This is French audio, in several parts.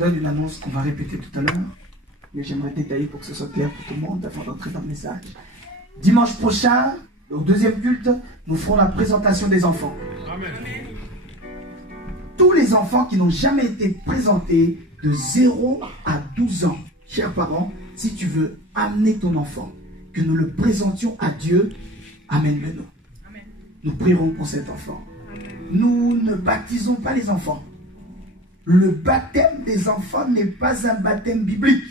donne une annonce qu'on va répéter tout à l'heure, mais j'aimerais détailler pour que ce soit clair pour tout le monde afin d'entrer dans le message. Dimanche prochain, au deuxième culte, nous ferons la présentation des enfants. Amen. Tous les enfants qui n'ont jamais été présentés de 0 à 12 ans, chers parents, si tu veux amener ton enfant, que nous le présentions à Dieu, amène-le-nous. Nous prierons pour cet enfant. Amen. Nous ne baptisons pas les enfants. Le baptême des enfants n'est pas un baptême biblique.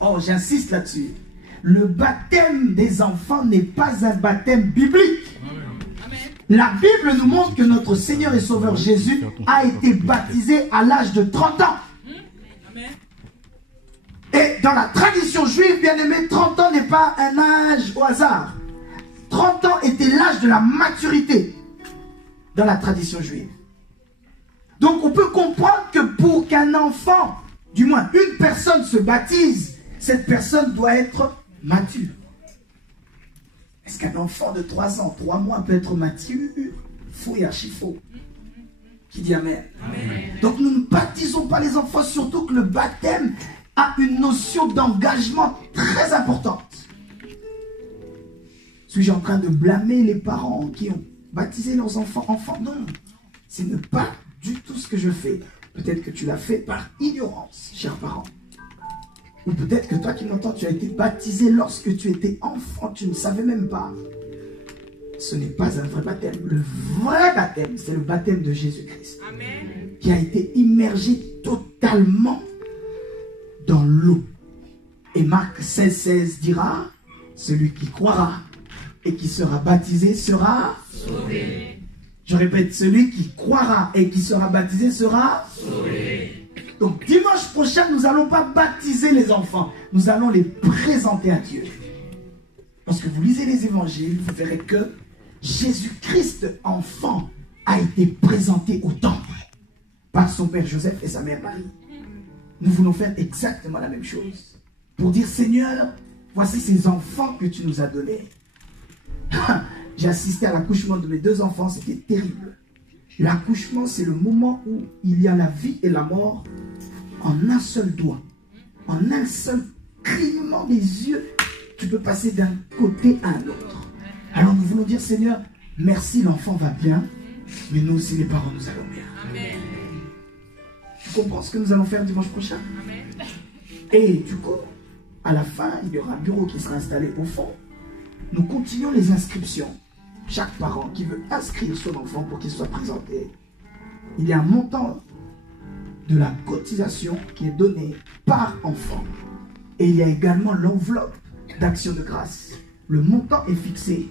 Oh, j'insiste là-dessus. Le baptême des enfants n'est pas un baptême biblique. Amen. La Bible nous montre que notre Seigneur et Sauveur Jésus a été baptisé à l'âge de 30 ans. Amen. Et dans la tradition juive, bien aimé, 30 ans n'est pas un âge au hasard. 30 ans était l'âge de la maturité dans la tradition juive. Donc on peut comprendre que pour qu'un enfant, du moins une personne se baptise, cette personne doit être mature. Est-ce qu'un enfant de 3 ans, 3 mois peut être mature? Faux et archi faux. Qui dit amen? Amen. Donc nous ne baptisons pas les enfants, surtout que le baptême a une notion d'engagement très importante. Suis-je en train de blâmer les parents qui ont baptisé leurs enfants? Non, ce n'est pas du tout ce que je fais. Peut-être que tu l'as fait par ignorance, chers parents. Ou peut-être que toi qui m'entends, tu as été baptisé lorsque tu étais enfant, tu ne savais même pas. Ce n'est pas un vrai baptême. Le vrai baptême, c'est le baptême de Jésus-Christ. Amen. Qui a été immergé totalement dans l'eau. Et Marc 16,16 dira, celui qui croira et qui sera baptisé sera sauvé. Je répète, celui qui croira et qui sera baptisé sera sauvé. Donc dimanche prochain, nous n'allons pas baptiser les enfants, nous allons les présenter à Dieu. Lorsque vous lisez les évangiles, vous verrez que Jésus-Christ, enfant, a été présenté au temple par son père Joseph et sa mère Marie. Nous voulons faire exactement la même chose. Pour dire, Seigneur, voici ces enfants que tu nous as donnés. J'ai assisté à l'accouchement de mes 2 enfants, c'était terrible. L'accouchement, c'est le moment où il y a la vie et la mort en un seul doigt. En un seul clignement des yeux, tu peux passer d'un côté à un autre. Alors nous voulons dire, Seigneur, merci, l'enfant va bien, mais nous aussi les parents, nous allons bien. Amen. Tu comprends ce que nous allons faire dimanche prochain? Amen. Et du coup, à la fin, il y aura un bureau qui sera installé au fond. Nous continuons les inscriptions. Chaque parent qui veut inscrire son enfant pour qu'il soit présenté, il y a un montant de la cotisation qui est donné par enfant. Et il y a également l'enveloppe d'action de grâce. Le montant est fixé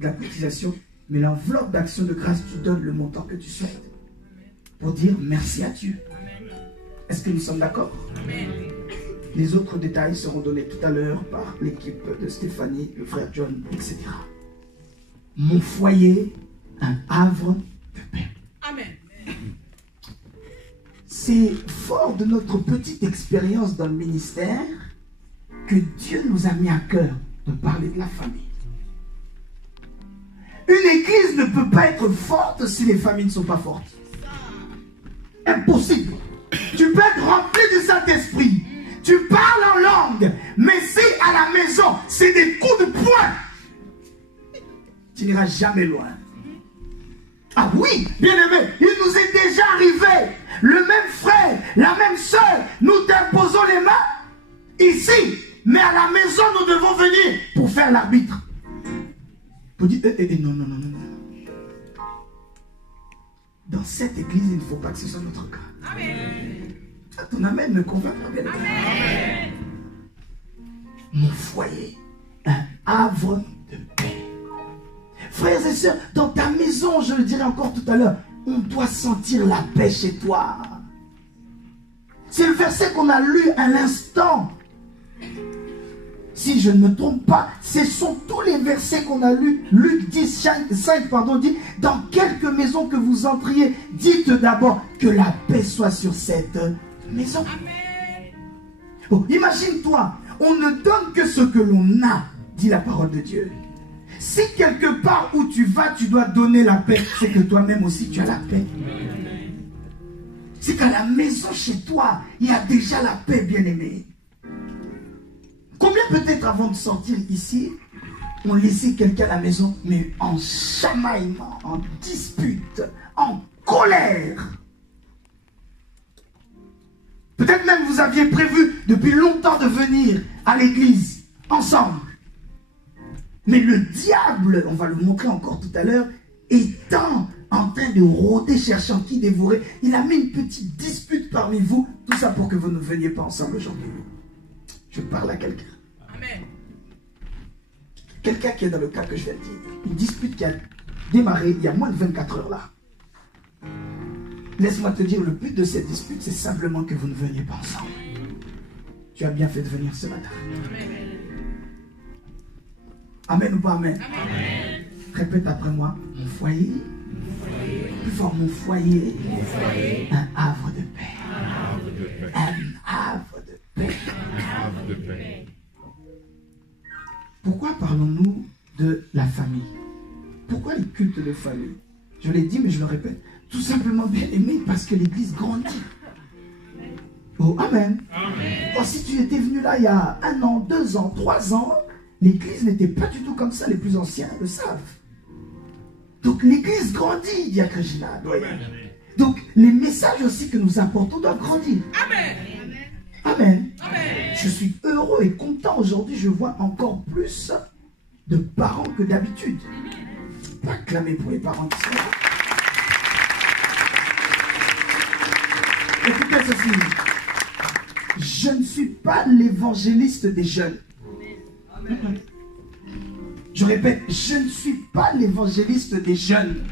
de la cotisation, mais l'enveloppe d'action de grâce, tu donnes le montant que tu souhaites pour dire merci à Dieu. Est-ce que nous sommes d'accord? Les autres détails seront donnés tout à l'heure par l'équipe de Stéphanie, le frère John, etc. Mon foyer, un havre de paix. Amen. C'est fort de notre petite expérience dans le ministère que Dieu nous a mis à cœur de parler de la famille. Une église ne peut pas être forte si les familles ne sont pas fortes. Impossible. Tu peux être rempli du Saint-Esprit. Tu parles en langue. Mais si à la maison, c'est des coups de poing, tu n'iras jamais loin. Ah oui, bien-aimé, il nous est déjà arrivé. Le même frère, la même soeur, nous t'imposons les mains ici. Mais à la maison, nous devons venir pour faire l'arbitre. Pour dire, non. Dans cette église, il ne faut pas que ce soit notre cas. Amen. Ton amen me convainc pas bien. Amen. Mon foyer, un havre de paix. Frères et sœurs, dans ta maison, je le dirai encore tout à l'heure, on doit sentir la paix chez toi. C'est le verset qu'on a lu à l'instant. Si je ne me trompe pas, ce sont tous les versets qu'on a lus. Luc 10, 5, dit, dans quelque maison que vous entriez, dites d'abord que la paix soit sur cette maison. Amen. Bon, imagine-toi, on ne donne que ce que l'on a, dit la parole de Dieu. Si quelque part où tu vas, tu dois donner la paix, c'est que toi-même aussi tu as la paix. c'est qu'à la maison chez toi, il y a déjà la paix, bien-aimé. Combien peut-être avant de sortir ici, on laissait quelqu'un à la maison, mais en chamaillement, en dispute, en colère. Peut-être même vous aviez prévu depuis longtemps de venir à l'église, ensemble. Mais le diable, on va le montrer encore tout à l'heure, étant en train de rôder, cherchant qui dévorer, il a mis une petite dispute parmi vous, tout ça pour que vous ne veniez pas ensemble aujourd'hui. Je parle à quelqu'un. Amen. Quelqu'un qui est dans le cas que je viens de dire. Une dispute qui a démarré il y a moins de 24 heures là. Laisse-moi te dire, le but de cette dispute, c'est simplement que vous ne veniez pas ensemble. Tu as bien fait de venir ce matin. Amen. Amen ou pas amen? Amen. Répète après moi. Mon foyer. Plus fort, mon foyer. Un havre de paix. Un havre de paix. Pourquoi parlons-nous de la famille? Pourquoi les cultes de famille? Je l'ai dit, mais je le répète. Tout simplement, bien aimé, parce que l'église grandit. Oh, amen. Amen. Oh, si tu étais venu là il y a 1 an, 2 ans, 3 ans, l'église n'était pas du tout comme ça. Les plus anciens le savent. Donc l'église grandit, dit Réginald. Donc les messages aussi que nous apportons doivent grandir. Amen. Amen. Amen. Je suis heureux et content aujourd'hui. Je vois encore plus de parents que d'habitude. Pas clamer pour les parents qui sont là. Écoutez ceci. Je ne suis pas l'évangéliste des jeunes. Amen. Je répète, je ne suis pas l'évangéliste des jeunes.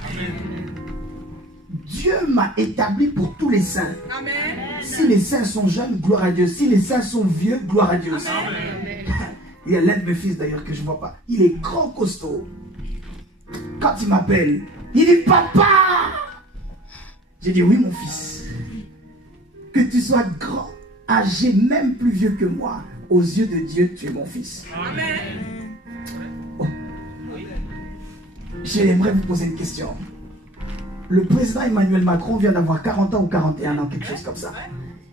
Dieu m'a établi pour tous les saints. Amen. Si les saints sont jeunes, gloire à Dieu. Si les saints sont vieux, gloire à Dieu. Amen. Il y a l'un de mes fils d'ailleurs que je ne vois pas. Il est grand costaud. Quand il m'appelle, il dit papa. J'ai dit oui mon fils. Que tu sois grand, âgé, même plus vieux que moi, aux yeux de Dieu, tu es mon fils. Amen. Oh. J'aimerais vous poser une question. Le président Emmanuel Macron vient d'avoir 40 ans ou 41 ans, quelque chose comme ça.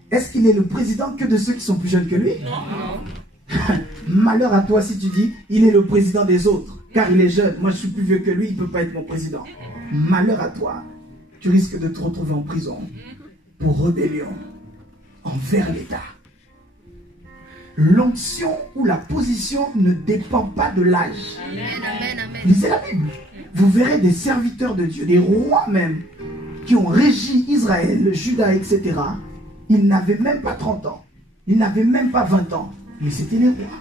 Est-ce qu'il est le président que de ceux qui sont plus jeunes que lui? Non. Malheur à toi si tu dis, il est le président des autres, car il est jeune. Moi, je suis plus vieux que lui, il ne peut pas être mon président. Malheur à toi. Tu risques de te retrouver en prison pour rébellion envers l'État. L'onction ou la position ne dépend pas de l'âge. Lisez la Bible. Vous verrez des serviteurs de Dieu, des rois même, qui ont régi Israël, Juda, etc. Ils n'avaient même pas 30 ans. Ils n'avaient même pas 20 ans. Mais c'était les rois.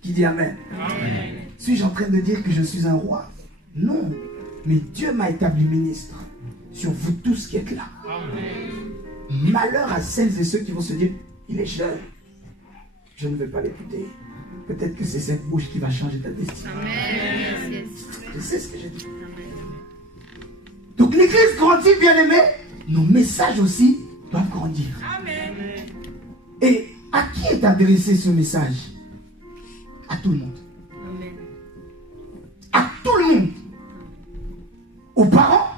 Qui dit Amen? Amen. Suis-je en train de dire que je suis un roi? Non. Mais Dieu m'a établi ministre sur vous tous qui êtes là. Amen. Malheur à celles et ceux qui vont se dire, il est jeune. Je ne vais pas l'écouter. Peut-être que c'est cette bouche qui va changer ta destinée. Amen. Je sais ce que j'ai dit. Donc l'église grandit, bien aimé. Nos messages aussi doivent grandir. Amen. Et à qui est adressé ce message? À tout le monde. Amen. À tout le monde. Aux parents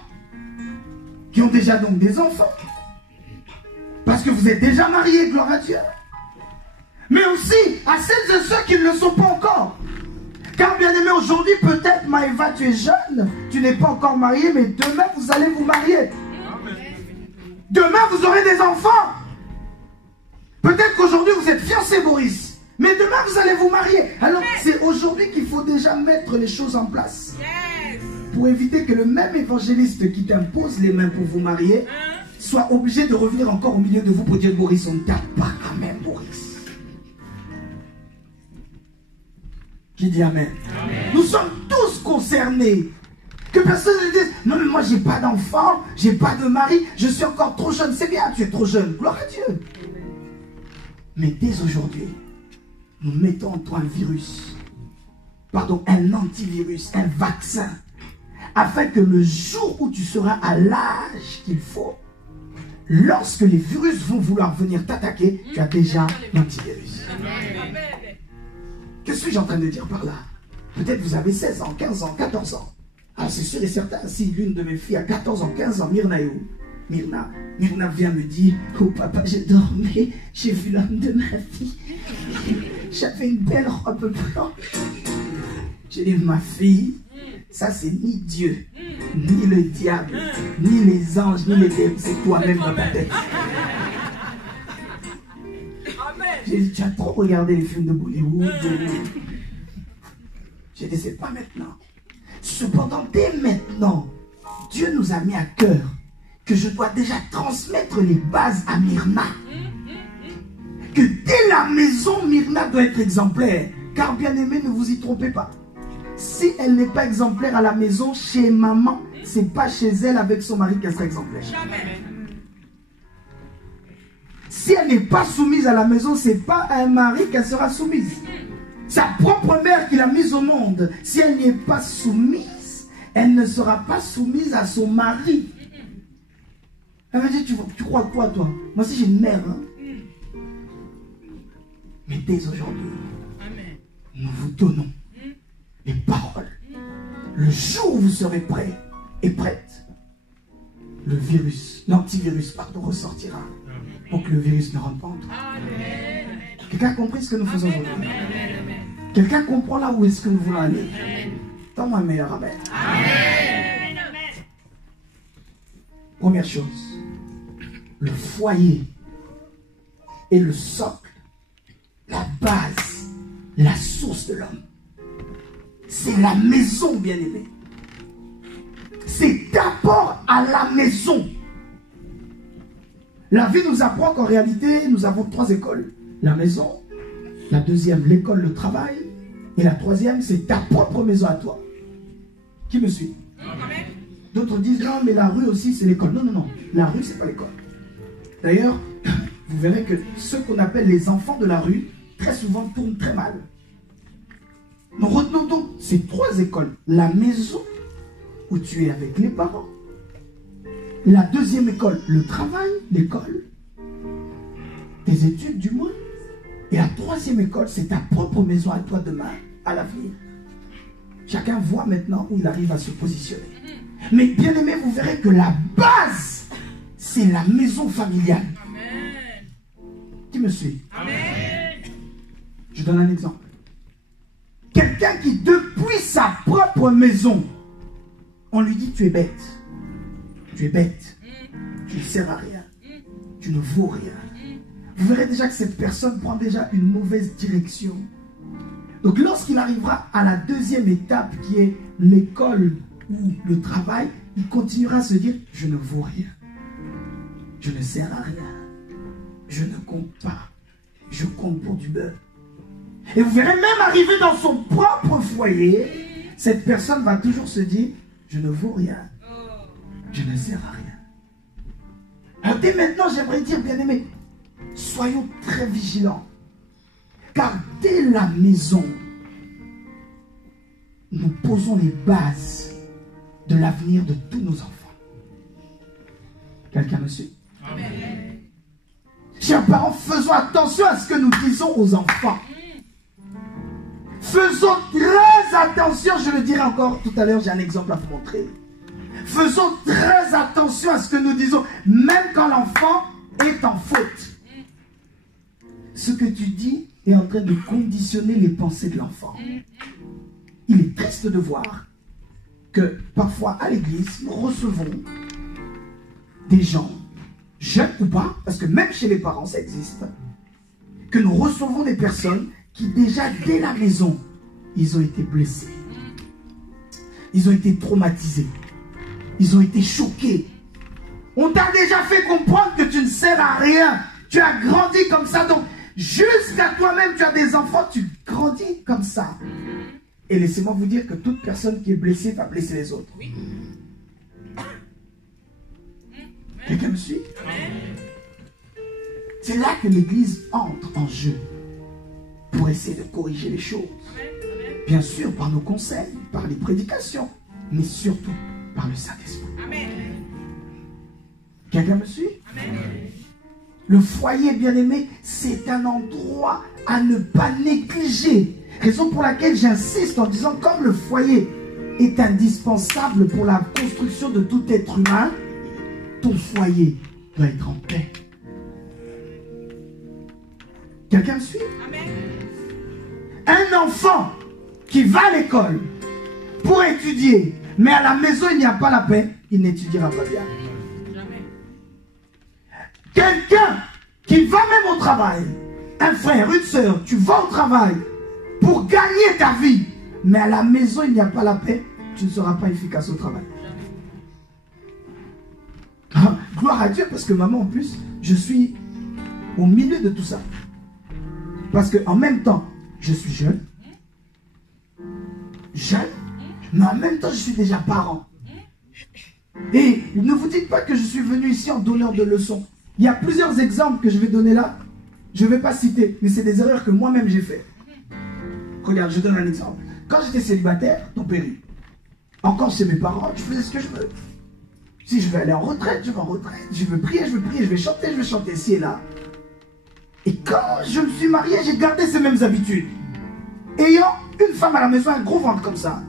qui ont déjà donc des enfants. Parce que vous êtes déjà mariés, gloire à Dieu. Mais aussi à celles et ceux qui ne le sont pas encore. Car bien aimé, aujourd'hui, peut-être, Maëva, tu es jeune, tu n'es pas encore marié, mais demain, vous allez vous marier. Demain, vous aurez des enfants. Peut-être qu'aujourd'hui, vous êtes fiancé, Boris. Mais demain, vous allez vous marier. Alors, c'est aujourd'hui qu'il faut déjà mettre les choses en place. Yes. Pour éviter que le même évangéliste qui t'impose les mains pour vous marier soit obligé de revenir encore au milieu de vous pour dire, Boris, on ne tape pas. Amen, Boris. Qui dit Amen. Amen. Nous sommes tous concernés. Que personne ne dise, non mais moi j'ai pas d'enfant, j'ai pas de mari, je suis encore trop jeune. C'est bien, tu es trop jeune, gloire à Dieu. Mais dès aujourd'hui, nous mettons en toi un virus, pardon, un antivirus, un vaccin, afin que le jour où tu seras à l'âge qu'il faut, lorsque les virus vont vouloir venir t'attaquer, tu as déjà l'antivirus. Amen. Que suis-je en train de dire par là? Peut-être vous avez 16 ans, 15 ans, 14 ans. Alors c'est sûr et certain, si l'une de mes filles a 14 ans, 15 ans, Myrnaïou, Myrna. Myrna vient me dire, oh papa, j'ai dormi, j'ai vu l'homme de ma vie. J'avais une belle robe blanche. J'ai dit, ma fille, ça c'est ni Dieu, ni le diable, ni les anges, ni les démons, c'est toi-même dans ta tête. J'ai dit, tu as trop regardé les films de Bollywood. J'ai dit, c'est pas maintenant. Cependant, dès maintenant, Dieu nous a mis à cœur que je dois déjà transmettre les bases à Myrna. Que dès la maison, Myrna doit être exemplaire. Car bien aimé, ne vous y trompez pas. Si elle n'est pas exemplaire à la maison, chez maman, c'est pas chez elle avec son mari qu'elle sera exemplaire. Si elle n'est pas soumise à la maison, c'est pas à un mari qu'elle sera soumise. Sa propre mère qui l'a mise au monde, si elle n'y est pas soumise, elle ne sera pas soumise à son mari. Elle va dire, tu crois quoi toi? Moi aussi j'ai une mère. Hein? Mais dès aujourd'hui, nous vous donnons les paroles. Le jour où vous serez prêts et prêtes, le virus, l'antivirus, ressortira pour que le virus ne rentre pas en toi. Quelqu'un a compris ce que nous faisons aujourd'hui? Quelqu'un comprend là où est-ce que nous voulons aller? Donne-moi un meilleur amen. Première chose, le foyer est le socle, la base, la source de l'homme. C'est la maison, bien-aimé. C'est d'abord à la maison. La vie nous apprend qu'en réalité, nous avons 3 écoles. La maison, la deuxième, l'école, le travail. Et la troisième, c'est ta propre maison à toi. Qui me suit? D'autres disent, non, mais la rue aussi, c'est l'école. Non, non, non. La rue, c'est pas l'école. D'ailleurs, vous verrez que ceux qu'on appelle les enfants de la rue, très souvent tournent très mal. Nous retenons donc ces 3 écoles. La maison, où tu es avec les parents. La deuxième école, le travail, l'école. Tes études, du moins. Et la troisième école, c'est ta propre maison à toi demain, à l'avenir. Chacun voit maintenant où il arrive à se positionner. Mais bien aimé, vous verrez que la base, c'est la maison familiale. Amen. Qui me suit? Amen. Je donne un exemple. Quelqu'un qui, depuis sa propre maison, on lui dit, tu es bête. Tu es bête. Tu ne sers à rien. Tu ne vaux rien. Vous verrez déjà que cette personne prend déjà une mauvaise direction. Donc lorsqu'il arrivera à la deuxième étape qui est l'école ou le travail, il continuera à se dire, je ne vaux rien. Je ne sers à rien. Je ne compte pas. Je compte pour du beurre. Et vous verrez même arriver dans son propre foyer, cette personne va toujours se dire, je ne vaux rien. Je ne sers à rien. Alors dès maintenant, j'aimerais dire, bien aimé, soyons très vigilants. Car dès la maison, nous posons les bases de l'avenir de tous nos enfants. Quelqu'un me suit? Amen. Chers parents, faisons attention à ce que nous disons aux enfants. Faisons très attention, je le dirai encore tout à l'heure, j'ai un exemple à vous montrer. Faisons très attention à ce que nous disons, même quand l'enfant est en faute. Ce que tu dis est en train de conditionner les pensées de l'enfant. Il est triste de voir que parfois à l'église, nous recevons des gens, jeunes ou pas, parce que même chez les parents ça existe, que nous recevons des personnes qui déjà dès la maison, ils ont été blessés. Ils ont été traumatisés. Ils ont été choqués. On t'a déjà fait comprendre que tu ne sers à rien. Tu as grandi comme ça. Donc, jusqu'à toi-même, tu as des enfants, tu grandis comme ça. Et laissez-moi vous dire que toute personne qui est blessée va blesser les autres. Oui. Quelqu'un me suit? C'est là que l'Église entre en jeu pour essayer de corriger les choses. Bien sûr, par nos conseils, par les prédications, mais surtout par le Saint-Esprit. Quelqu'un me suit? Amen. Le foyer, bien-aimé, c'est un endroit à ne pas négliger. Raison pour laquelle j'insiste en disant, comme le foyer est indispensable pour la construction de tout être humain, ton foyer doit être en paix. Quelqu'un me suit? Un enfant qui va à l'école pour étudier, mais à la maison il n'y a pas la paix, il n'étudiera pas bien. Quelqu'un qui va même au travail, un frère, une soeur, tu vas au travail pour gagner ta vie, mais à la maison il n'y a pas la paix, tu ne seras pas efficace au travail. Ah, gloire à Dieu, parce que maman, en plus, je suis au milieu de tout ça. Parce qu'en même temps, je suis jeune, mais en même temps, je suis déjà parent. Et ne vous dites pas que je suis venu ici en donneur de leçons. Il y a plusieurs exemples que je vais donner là. Je ne vais pas citer, mais c'est des erreurs que moi-même j'ai fait. Regarde, je donne un exemple. Quand j'étais célibataire, ton péri, encore chez mes parents, je faisais ce que je veux. Si je veux aller en retraite, je vais en retraite. Je veux prier, je vais chanter ci et là. Et quand je me suis marié, j'ai gardé ces mêmes habitudes. Ayant une femme à la maison, un gros ventre comme ça.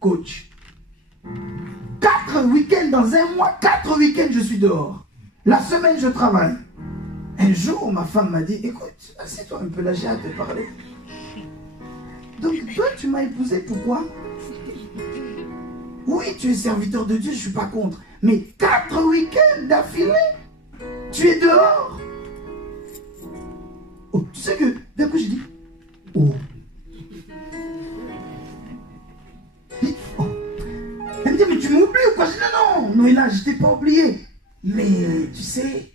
Coach. 4 week-ends dans un mois, 4 week-ends je suis dehors. La semaine je travaille. Un jour, ma femme m'a dit, écoute, assieds-toi un peu là, j'ai hâte de parler. Donc toi, tu m'as épousé, pourquoi? Oui, tu es serviteur de Dieu, je ne suis pas contre. Mais 4 week-ends d'affilée, tu es dehors. Oh, tu sais que d'un coup, j'ai dit, oh. Oh. Elle me dit, mais tu m'oublies ou quoi? Je dis, non, non, là, je ne t'ai pas oublié. Mais tu sais,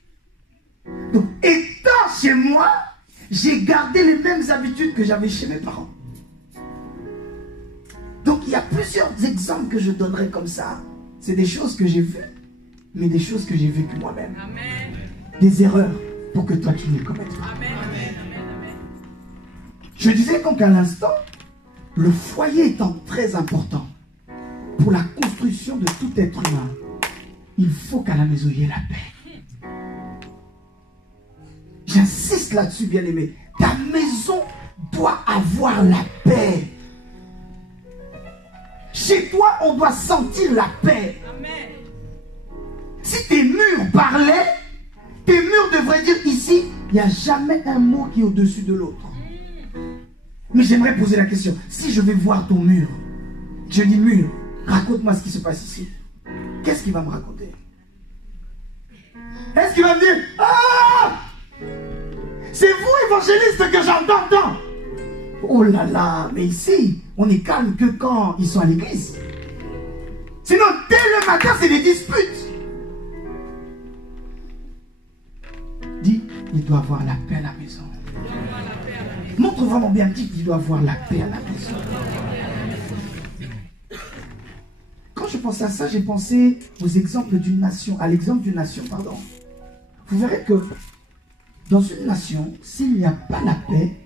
donc étant chez moi, j'ai gardé les mêmes habitudes que j'avais chez mes parents. Donc il y a plusieurs exemples que je donnerai comme ça. C'est des choses que j'ai vues, mais des choses que j'ai vécues moi-même. Des erreurs pour que toi tu ne les commettes pas. Amen. Je disais donc à l'instant, le foyer étant très important pour la construction de tout être humain, il faut qu'à la maison il y ait la paix. J'insiste là-dessus, bien-aimé. Ta maison doit avoir la paix. Chez toi, on doit sentir la paix. Amen. Si tes murs parlaient, tes murs devraient dire ici, il n'y a jamais un mot qui est au-dessus de l'autre. Mais j'aimerais poser la question, si je vais voir ton mur, je dis mur, raconte-moi ce qui se passe ici. Qu'est-ce qu'il va me raconter? Est-ce qu'il va me dire, ah, c'est vous évangéliste que j'entends? Oh là là, mais ici, on est calme que quand ils sont à l'église. Sinon, dès le matin, c'est des disputes. Dis, il doit avoir la paix à la maison. Montre vraiment bien, dis qu'il doit avoir la paix à la maison. Quand je pense à ça, j'ai pensé aux exemples d'une nation, à l'exemple d'une nation, pardon. Vous verrez que dans une nation, s'il n'y a pas la paix,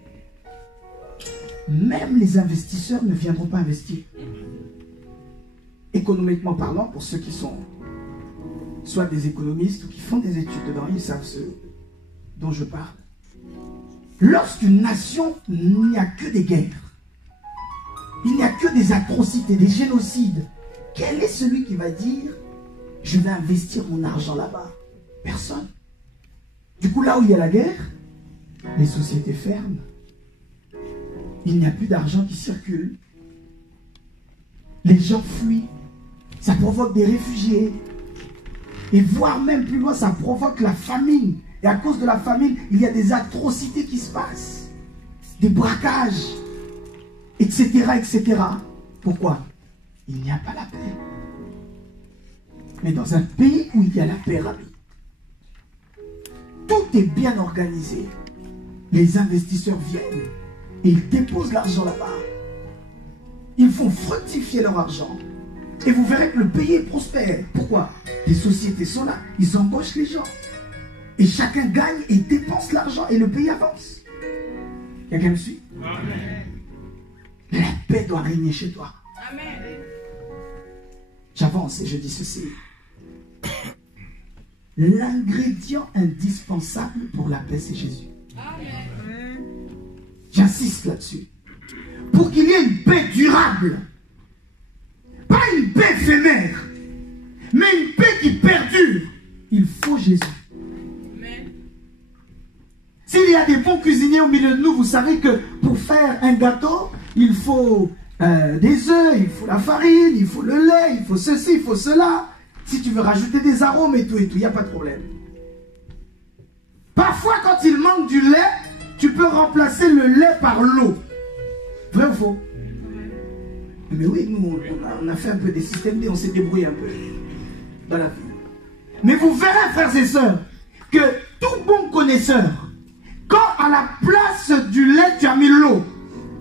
même les investisseurs ne viendront pas investir. Économiquement parlant, pour ceux qui sont soit des économistes ou qui font des études dedans, ils savent ce dont je parle. Lorsqu'une nation, il n'y a que des guerres, il n'y a que des atrocités, des génocides, quel est celui qui va dire « je vais investir mon argent là-bas » Personne. Du coup, là où il y a la guerre, les sociétés ferment. Il n'y a plus d'argent qui circule. Les gens fuient. Ça provoque des réfugiés. Et voire même plus loin, ça provoque la famine. Et à cause de la famine, il y a des atrocités qui se passent. Des braquages. Etc. etc. Pourquoi? Il n'y a pas la paix. Mais dans un pays où il y a la paix, Rabbi, tout est bien organisé. Les investisseurs viennent et ils déposent l'argent là-bas. Ils font fructifier leur argent. Et vous verrez que le pays est prospère. Pourquoi? Les sociétés sont là. Ils embauchent les gens. Et chacun gagne et dépense l'argent et le pays avance. Quelqu'un me suit? Amen. La paix doit régner chez toi. Amen. J'avance et je dis ceci. L'ingrédient indispensable pour la paix, c'est Jésus. Amen. J'insiste là-dessus. Pour qu'il y ait une paix durable, pas une paix éphémère, Mais une paix qui perdure, il faut Jésus. S'il y a des bons cuisiniers au milieu de nous, vous savez que pour faire un gâteau, il faut des œufs, il faut la farine, il faut le lait, il faut ceci, il faut cela. Si tu veux rajouter des arômes et tout, il n'y a pas de problème. Parfois, quand il manque du lait, tu peux remplacer le lait par l'eau. Vrai ou faux? Mais oui, nous, on a fait un peu des systèmes D, on s'est débrouillé un peu dans la vie. Mais vous verrez, frères et sœurs, que tout bon connaisseur, quand à la place du lait, tu as mis l'eau,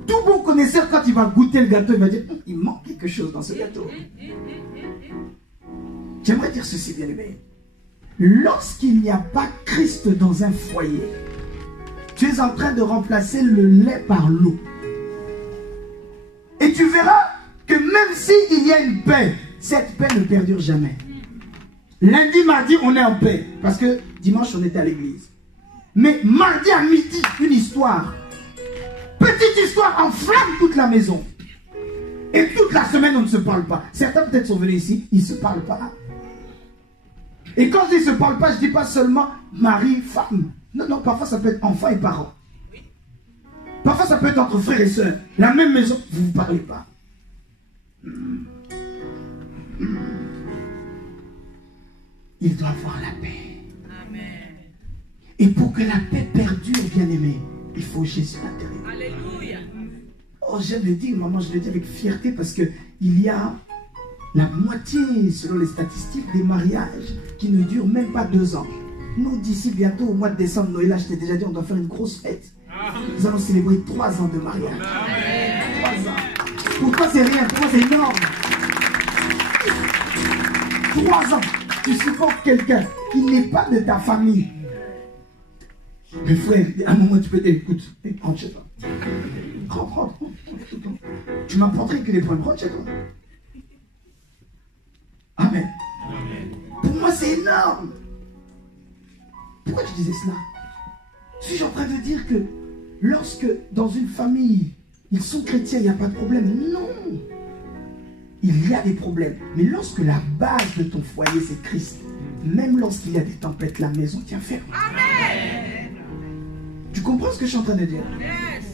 tout bon connaisseur, quand il va goûter le gâteau, il va dire, il manque quelque chose dans ce gâteau. J'aimerais dire ceci, bien aimé. Lorsqu'il n'y a pas Christ dans un foyer, tu es en train de remplacer le lait par l'eau. Et tu verras que même s'il y a une paix, cette paix ne perdure jamais. Lundi, mardi, on est en paix. Parce que dimanche, on était à l'église. Mais mardi à midi, une histoire. Petite histoire enflamme toute la maison. Et toute la semaine, on ne se parle pas. Certains peut-être sont venus ici, ils ne se parlent pas. Et quand je dis ne se parle pas, je ne dis pas seulement mari, femme. Non, non, parfois ça peut être enfant et parents. Parfois ça peut être entre frères et sœurs. La même maison, vous ne vous parlez pas. Il doit avoir la paix. Amen. Et pour que la paix perdure, bien-aimé, il faut Jésus à l'intérieur. Alléluia. Oh, j'aime le dire, maman, je le dis avec fierté parce que il y a la moitié, selon les statistiques, des mariages qui ne durent même pas 2 ans. Nous, d'ici bientôt, au mois de décembre, Noël, je t'ai déjà dit, on doit faire une grosse fête. Nous allons célébrer 3 ans de mariage. 3 ans. Pour toi, c'est rien. Pour moi, c'est énorme. 3 ans. Tu supportes quelqu'un qui n'est pas de ta famille. Mais frère, à un moment, tu peux dire, écoute, rentre chez toi. Rentre. Tu m'apporterais que les points, rentre chez toi. Amen. Pour moi, c'est énorme. Pourquoi tu disais cela? Suis-je en train de dire que lorsque dans une famille, ils sont chrétiens, il n'y a pas de problème? Non. Il y a des problèmes. Mais lorsque la base de ton foyer, c'est Christ, même lorsqu'il y a des tempêtes, la maison tient ferme. Amen. Tu comprends ce que je suis en train de dire? Yes.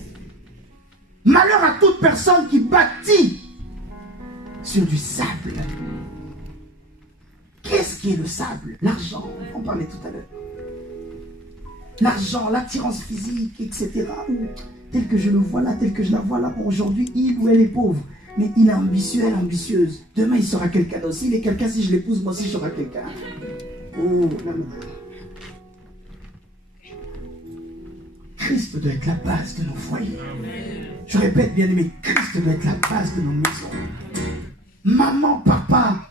Malheur à toute personne qui bâtit sur du sable. Qu'est-ce qui est le sable? L'argent, on parlait tout à l'heure. L'argent, l'attirance physique, etc. Ou tel que je le vois là, tel que je la vois là, aujourd'hui, il ou elle est pauvre. Mais il est ambitieux, elle est ambitieuse. Demain, il sera quelqu'un d'autre. S'il est quelqu'un, si je l'épouse, moi aussi, je serai quelqu'un. Oh, non. Christ doit être la base de nos foyers. Je répète, bien aimé, Christ doit être la base de nos maisons. Maman, papa,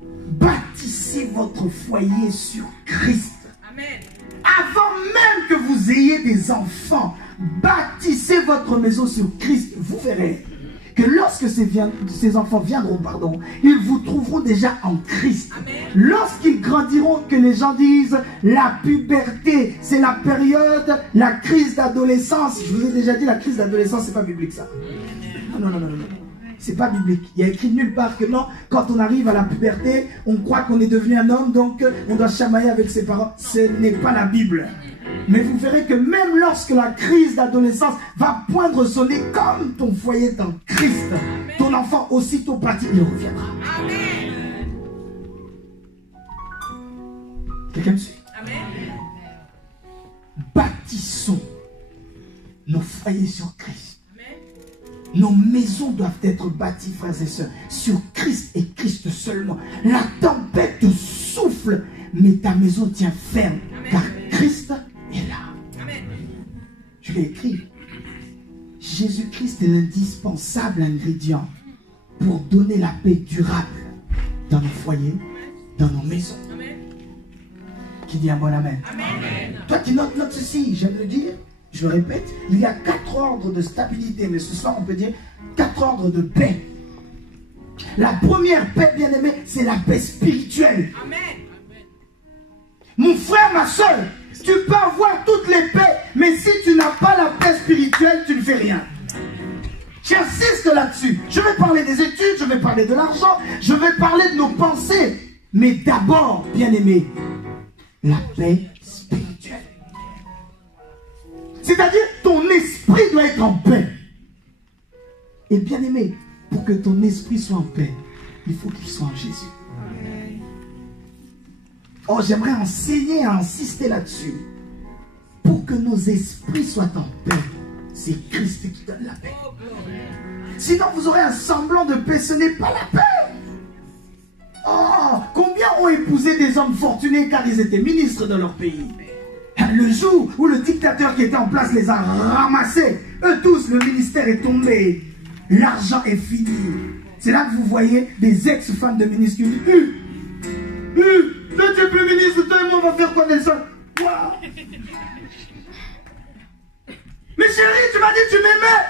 bâtissez votre foyer sur Christ. Amen. Avant même que vous ayez des enfants, bâtissez votre maison sur Christ. Vous verrez que lorsque ces enfants viendront, ils vous trouveront déjà en Christ. Lorsqu'ils grandiront, que les gens disent la puberté, c'est la période, la crise d'adolescence. Je vous ai déjà dit, la crise d'adolescence, c'est pas biblique ça. Non. C'est pas biblique. Il y a écrit nulle part que non, quand on arrive à la puberté, on croit qu'on est devenu un homme, donc on doit chamailler avec ses parents. Ce n'est pas la Bible. Mais vous verrez que même lorsque la crise d'adolescence va poindre son nez, comme ton foyer est en Christ, ton enfant aussitôt parti, il reviendra. Amen. Quelqu'un me suit? Amen. Bâtissons nos foyers sur Christ. Nos maisons doivent être bâties, frères et sœurs, sur Christ et Christ seulement. La tempête souffle, mais ta maison tient ferme, car Christ est là. Amen. Je l'ai écrit. Jésus-Christ est l'indispensable ingrédient pour donner la paix durable dans nos foyers, dans nos maisons. Amen. Qui dit un bon amen? Amen. Toi qui notes ceci, j'aime le dire. Je le répète, il y a 4 ordres de stabilité, mais ce soir on peut dire 4 ordres de paix. La première paix, bien aimée, c'est la paix spirituelle. Amen. Mon frère, ma soeur, tu peux avoir toutes les paix, mais si tu n'as pas la paix spirituelle, tu ne fais rien. J'insiste là-dessus. Je vais parler des études, je vais parler de l'argent, je vais parler de nos pensées. Mais d'abord, bien-aimé, la paix spirituelle. C'est-à-dire, ton esprit doit être en paix. Et bien-aimé, pour que ton esprit soit en paix, il faut qu'il soit en Jésus. Oh, j'aimerais enseigner, insister là-dessus. Pour que nos esprits soient en paix, c'est Christ qui donne la paix. Sinon, vous aurez un semblant de paix, ce n'est pas la paix. Oh, combien ont épousé des hommes fortunés car ils étaient ministres de leur pays? Le jour où le dictateur qui était en place les a ramassés, eux tous, le ministère est tombé. L'argent est fini. C'est là que vous voyez des ex-femmes de ministres qui disent toi tu es plus ministre, toi et moi on va faire quoi Nelson? Mais chérie, tu m'as dit que tu m'aimais.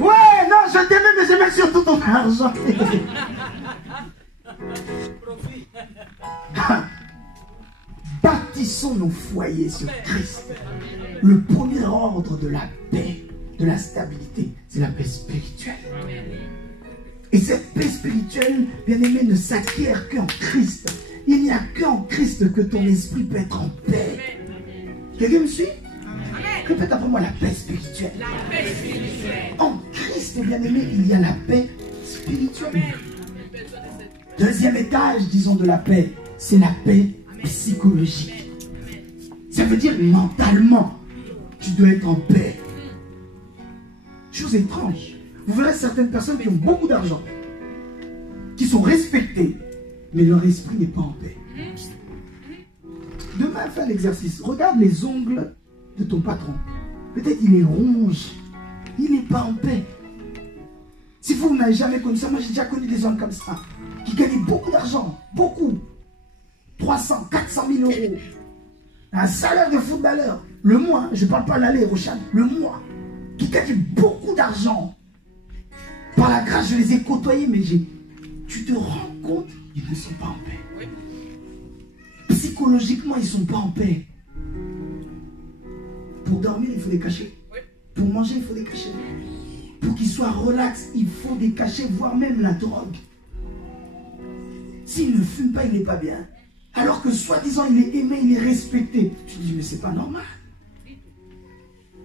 Ouais, non, je t'aimais, mais j'aimais surtout ton argent. Bâtissons nos foyers sur Christ. Le premier ordre de la paix, de la stabilité, c'est la paix spirituelle. Et cette paix spirituelle, bien-aimé, ne s'acquiert qu'en Christ. Il n'y a qu'en Christ que ton esprit peut être en paix. Quelqu'un me suit? Répète après moi, la paix spirituelle. La paix spirituelle. En Christ, bien-aimé, il y a la paix spirituelle. Deuxième étage, disons, de la paix, c'est la paix psychologique. Ça veut dire mentalement, tu dois être en paix. Chose étrange. Vous verrez certaines personnes qui ont beaucoup d'argent, qui sont respectées, mais leur esprit n'est pas en paix. Demain, fais l'exercice. Regarde les ongles de ton patron. Peut-être il est ronge. Il n'est pas en paix. Si vous n'avez jamais connu ça, moi j'ai déjà connu des hommes comme ça, qui gagnent beaucoup d'argent, beaucoup. 300, 400 000 euros. Un salaire de footballeur. Le mois, je ne parle pas l'aller, Rochane, le mois. Qui gagnent beaucoup d'argent. Par la grâce, je les ai côtoyés, mais tu te rends compte, ils ne sont pas en paix. Psychologiquement, ils ne sont pas en paix. Pour dormir, il faut des cachets. Pour manger, il faut des cachets. Pour qu'ils soient relax, il faut des cachets, voire même la drogue. S'il ne fume pas, il n'est pas bien. Alors que soi-disant, il est aimé, il est respecté. Tu te dis, mais c'est pas normal.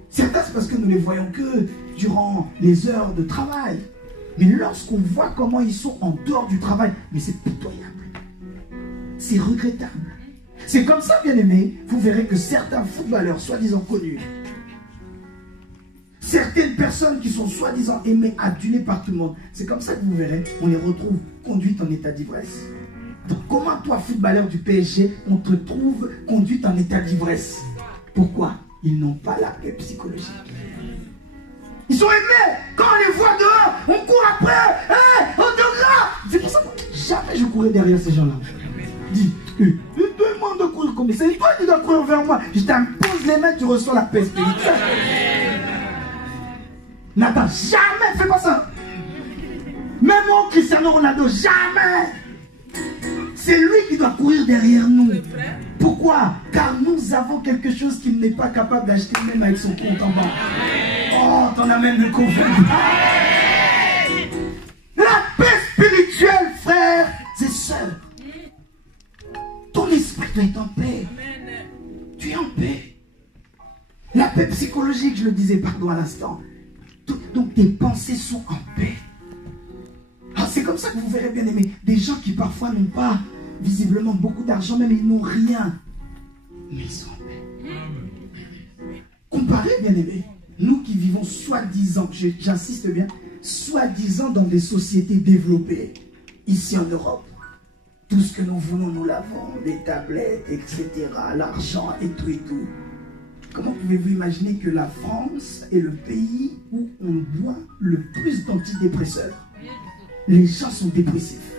Certains, c'est parce que nous ne les voyons que durant les heures de travail. Mais lorsqu'on voit comment ils sont en dehors du travail, mais c'est pitoyable. C'est regrettable. C'est comme ça, bien aimé, vous verrez que certains footballeurs, soi-disant connus, certaines personnes qui sont soi-disant aimées, adulées par tout le monde, c'est comme ça que vous verrez, on les retrouve conduites en état d'ivresse. Donc comment toi, footballeur du PSG, on te trouve conduite en état d'ivresse? Pourquoi? Ils n'ont pas la paix psychologique. Ils sont aimés. Quand on les voit dehors, on court après. Hey, autographe. C'est pour ça que jamais je courais derrière ces gens-là. Dis, demande de courir comme ça. C'est toi qui dois courir vers moi. Je t'impose les mains, tu reçois la paix spirituelle. Nathan, jamais fais pas ça. Même moi, Cristiano Ronaldo, jamais. C'est lui qui doit courir derrière nous. Pourquoi? Car nous avons quelque chose qu'il n'est pas capable d'acheter même avec son compte en banque. Oh, t'en as même le convaincu. La paix spirituelle, frères et sœurs. Ton esprit doit être en paix. Tu es en paix. La paix psychologique, je le disais, pardon, à l'instant. Donc tes pensées sont en paix. Alors c'est comme ça que vous verrez, bien aimé, des gens qui parfois n'ont pas visiblement beaucoup d'argent, même ils n'ont rien, mais ils sont en paix. Comparez, bien aimé, nous qui vivons soi-disant, j'insiste bien, soi-disant dans des sociétés développées, ici en Europe, tout ce que nous voulons, nous l'avons, des tablettes, etc., l'argent et tout et tout. Comment pouvez-vous imaginer que la France est le pays où on boit le plus d'antidépresseurs? Les gens sont dépressifs.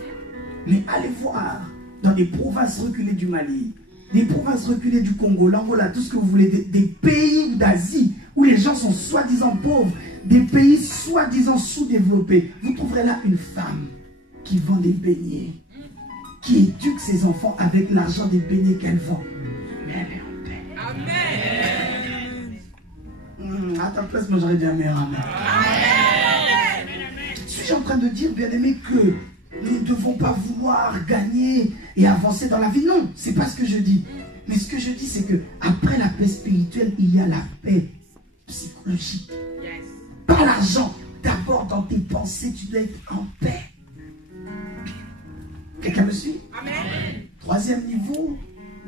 Mais allez voir dans des provinces reculées du Mali, des provinces reculées du Congo, l'Angola, tout ce que vous voulez, des pays d'Asie où les gens sont soi-disant pauvres, des pays soi-disant sous-développés. Vous trouverez là une femme qui vend des beignets, qui éduque ses enfants avec l'argent des beignets qu'elle vend. Mais elle est en paix. Amen. À ta place, moi j'aurais dit amen. Amen. Suis-je en train de dire, bien aimé, que nous ne devons pas vouloir gagner et avancer dans la vie. Non, c'est pas ce que je dis. Mais ce que je dis, c'est que après la paix spirituelle, il y a la paix psychologique. Pas l'argent. D'abord, dans tes pensées, tu dois être en paix. Quelqu'un me suit? Amen. Troisième niveau,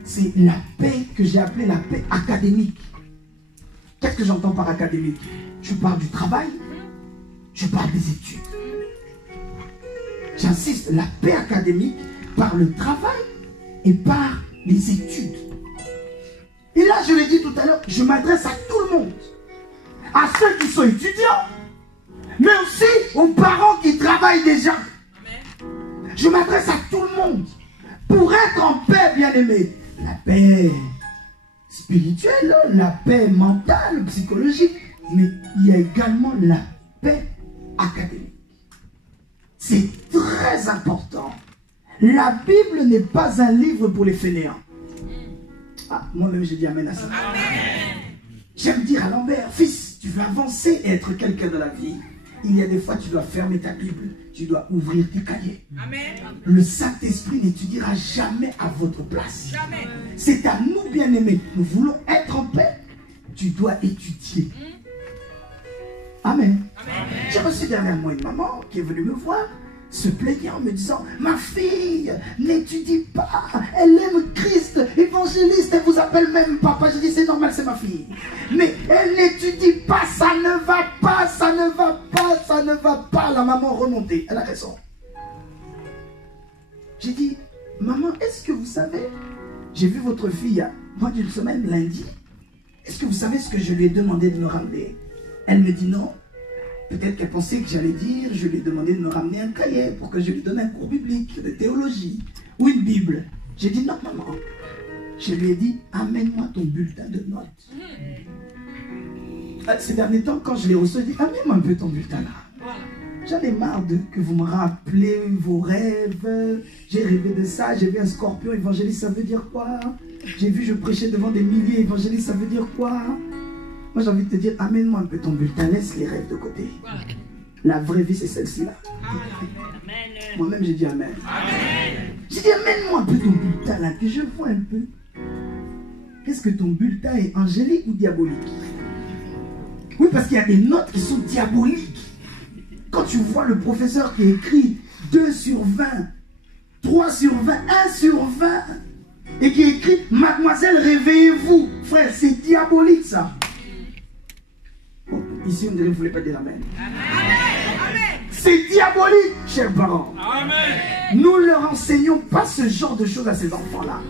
c'est la paix que j'ai appelée la paix académique. Qu'est-ce que j'entends par académique? Je parle du travail, je parle des études. J'insiste, la paix académique par le travail et par les études. Et là, je l'ai dit tout à l'heure, je m'adresse à tout le monde. À ceux qui sont étudiants, mais aussi aux parents qui travaillent déjà. Je m'adresse à tout le monde. Pour être en paix, bien-aimé, la paix spirituelle, la paix mentale, psychologique, mais il y a également la paix académique. C'est très important. La Bible n'est pas un livre pour les fainéants. Ah, moi-même, j'ai dit amen à ça. J'aime dire à l'envers, fils, tu veux avancer et être quelqu'un de la vie. Il y a des fois, tu dois fermer ta Bible, tu dois ouvrir tes cahiers. Amen. Le Saint-Esprit n'étudiera jamais à votre place. C'est à nous, bien-aimés. Nous voulons être en paix. Tu dois étudier. Amen. Amen. J'ai reçu dernièrement une maman qui est venue me voir, se plaignant en me disant, ma fille n'étudie pas, elle aime Christ, évangéliste, elle vous appelle même papa. Je dis, c'est normal, c'est ma fille. Mais elle n'étudie pas, ça ne va pas, ça ne va pas, ça ne va pas. La maman remontée, elle a raison. J'ai dit, maman, est-ce que vous savez, j'ai vu votre fille il y a moins d'une semaine, lundi, est-ce que vous savez ce que je lui ai demandé de me ramener? Elle me dit non. Peut-être qu'elle pensait que j'allais dire, je lui ai demandé de me ramener un cahier pour que je lui donne un cours biblique, de théologie, ou une Bible. J'ai dit non, maman. Je lui ai dit, amène-moi ton bulletin de notes. Ces derniers temps, quand je l'ai reçu, je dis, amène-moi un peu ton bulletin là. J'en ai marre que vous me rappelez vos rêves. J'ai rêvé de ça, j'ai vu un scorpion évangéliste, ça veut dire quoi? J'ai vu, je prêchais devant des milliers évangélistes, ça veut dire quoi? Moi, j'ai envie de te dire, amène-moi un peu ton bulletin, laisse les rêves de côté. La vraie vie, c'est celle-ci-là. Moi-même, j'ai dit amen. J'ai dit, amène-moi un peu ton bulletin là, que je vois un peu. Qu'est-ce que ton bulletin est, angélique ou diabolique? Oui, parce qu'il y a des notes qui sont diaboliques. Quand tu vois le professeur qui écrit 2 sur 20, 3 sur 20, 1 sur 20, et qui écrit, mademoiselle, réveillez-vous. Frère, c'est diabolique ça. Bon, ici, on dirait que vous ne voulez pas dire amen. C'est diabolique, chers parents. Amen. Nous ne leur enseignons pas ce genre de choses à ces enfants-là.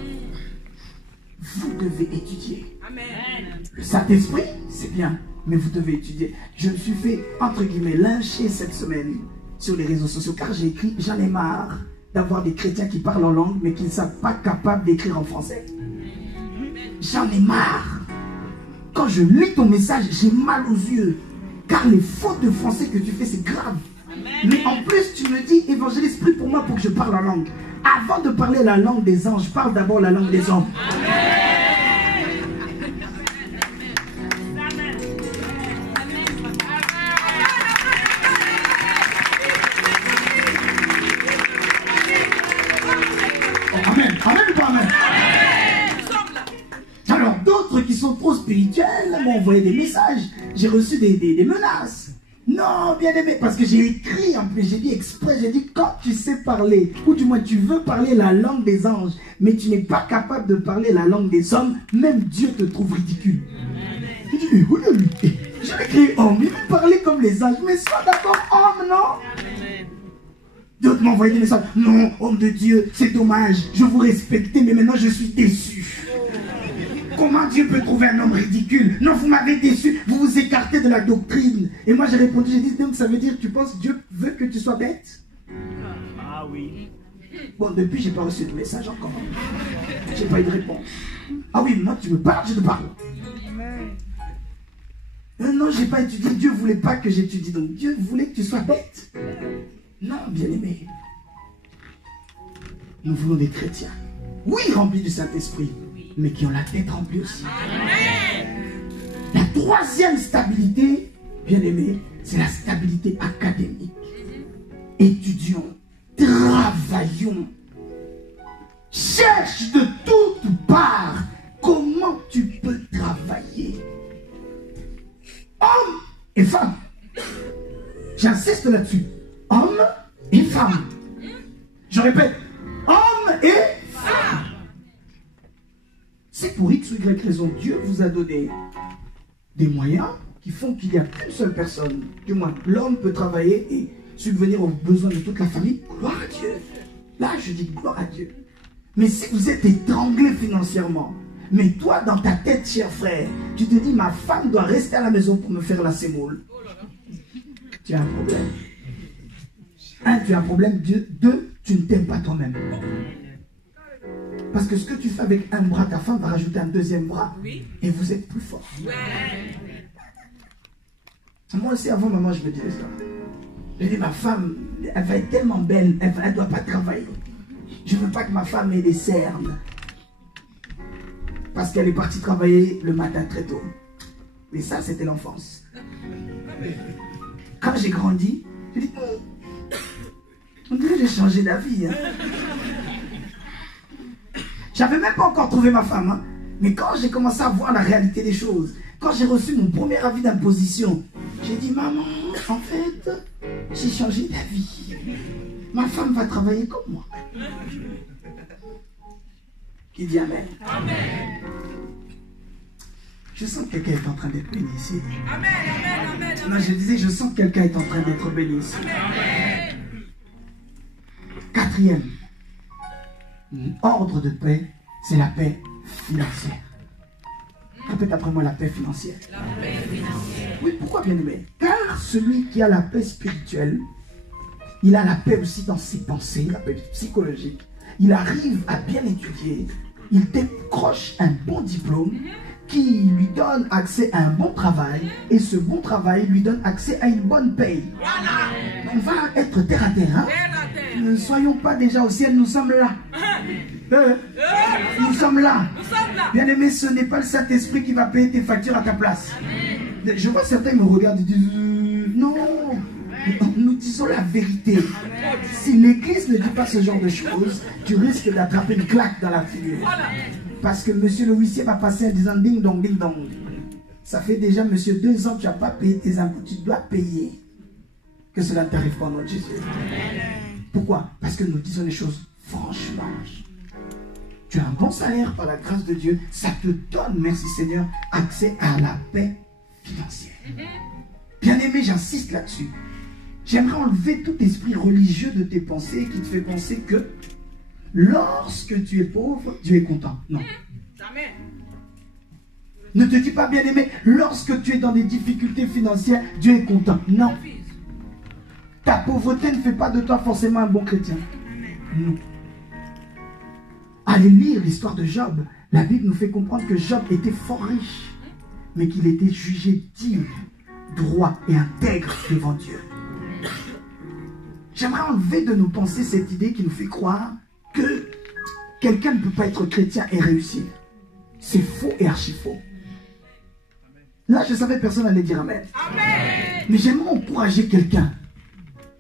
Vous devez étudier. Amen. Le Saint-Esprit, c'est bien, mais vous devez étudier. Je me suis fait, entre guillemets, lyncher cette semaine sur les réseaux sociaux, car j'ai écrit, j'en ai marre d'avoir des chrétiens qui parlent en langue, mais qui ne sont pas capables d'écrire en français. J'en ai marre. Quand je lis ton message, j'ai mal aux yeux. Car les fautes de français que tu fais, c'est grave. Amen. Mais en plus, tu me dis, évangéliste, prie pour moi pour que je parle en langue. Avant de parler la langue des anges, parle d'abord la langue des hommes. Amen. Amen. Amen ou pas amen? Alors d'autres qui sont trop spirituels m'ont envoyé des messages. J'ai reçu des menaces. Non, bien aimé, parce que j'ai écrit en plus, j'ai dit exprès, j'ai dit quand tu sais parler, ou du moins tu veux parler la langue des anges, mais tu n'es pas capable de parler la langue des hommes, même Dieu te trouve ridicule. J'ai dit, mais je l'ai créé homme, il veut parler comme les anges, mais sois d'abord homme, non? D'autres m'ont envoyé des messages, non, homme de Dieu, c'est dommage, je vous respectais, mais maintenant je suis déçu. Comment Dieu peut trouver un homme ridicule? Non, vous m'avez déçu, vous vous écartez de la doctrine. Et moi j'ai répondu, j'ai dit, donc ça veut dire, tu penses que Dieu veut que tu sois bête? Ah oui. Bon, depuis, j'ai pas reçu de message encore. J'ai pas eu de réponse. Ah oui, moi tu me parles, je te parle. Non, j'ai pas étudié, Dieu voulait pas que j'étudie, donc Dieu voulait que tu sois bête. Non, bien aimé. Nous voulons des chrétiens. Oui, remplis du Saint-Esprit, mais qui ont la tête remplie aussi. Amen. La troisième stabilité, bien aimé, c'est la stabilité académique. Étudions, travaillons. travaillons. Cherche de toutes parts comment tu peux travailler. Hommes et femmes. J'insiste là-dessus. Hommes et femmes. Je répète. Hommes et femmes. C'est pour X ou Y raison. Dieu vous a donné des moyens qui font qu'il n'y a qu'une seule personne. Du moins, l'homme peut travailler et subvenir aux besoins de toute la famille. Gloire à Dieu. Là, je dis gloire à Dieu. Mais si vous êtes étranglé financièrement, mais toi, dans ta tête, cher frère, tu te dis, ma femme doit rester à la maison pour me faire la sémoule. Tu as un problème. Un, tu as un problème. Deux, tu ne t'aimes pas toi-même. Parce que ce que tu fais avec un bras, ta femme va rajouter un deuxième bras. Et vous êtes plus fort. Moi aussi, avant maman, je me disais ça. Je dis, ma femme, elle va être tellement belle, elle ne doit pas travailler. Je ne veux pas que ma femme ait des cernes. Parce qu'elle est partie travailler le matin très tôt. Mais ça, c'était l'enfance. Quand j'ai grandi, je dis, on dirait que j'ai changé d'avis. Hein. J'avais même pas encore trouvé ma femme. Hein. Mais quand j'ai commencé à voir la réalité des choses, quand j'ai reçu mon premier avis d'imposition, j'ai dit, maman, en fait, j'ai changé d'avis. Ma femme va travailler comme moi. Qui dit amen? Amen. Je sens que quelqu'un est en train d'être béni ici. Amen, amen, amen. Non, je disais, je sens que quelqu'un est en train d'être béni ici. Amen. Quatrième ordre de paix, c'est la paix financière. Répète après moi, la paix financière. La paix financière. Oui, pourquoi bien aimé? Car celui qui a la paix spirituelle, il a la paix aussi dans ses pensées, la paix psychologique. Il arrive à bien étudier, il décroche un bon diplôme qui lui donne accès à un bon travail et ce bon travail lui donne accès à une bonne paye. Voilà. On va être terre à terre. Hein? Ne soyons pas déjà au ciel, nous sommes là. Nous sommes là. Bien aimé, ce n'est pas le Saint-Esprit qui va payer tes factures à ta place. Je vois certains me regardent et disent non. Nous disons la vérité. Si l'église ne dit pas ce genre de choses, tu risques d'attraper une claque dans la figure. Parce que monsieur le huissier va passer en disant ding dong, ding dong. Ça fait déjà, monsieur, 2 ans que tu n'as pas payé tes impôts. Tu dois payer. Que cela ne t'arrive pas au nom de Jésus. Pourquoi? Parce que nous disons les choses franchement. Tu as un bon salaire par la grâce de Dieu. Ça te donne, merci Seigneur, accès à la paix financière. Bien aimé, j'insiste là-dessus. J'aimerais enlever tout esprit religieux de tes pensées qui te fait penser que lorsque tu es pauvre, Dieu est content. Non. Jamais. Ne te dis pas, bien aimé, lorsque tu es dans des difficultés financières, Dieu est content. Non. Ta pauvreté ne fait pas de toi forcément un bon chrétien. Non. Allez lire l'histoire de Job. La Bible nous fait comprendre que Job était fort riche, mais qu'il était jugé digne, droit et intègre devant Dieu. J'aimerais enlever de nos pensées cette idée qui nous fait croire que quelqu'un ne peut pas être chrétien et réussir. C'est faux et archi faux. Là, je savais que personne n'allait dire amen. Amen. Mais j'aimerais encourager quelqu'un.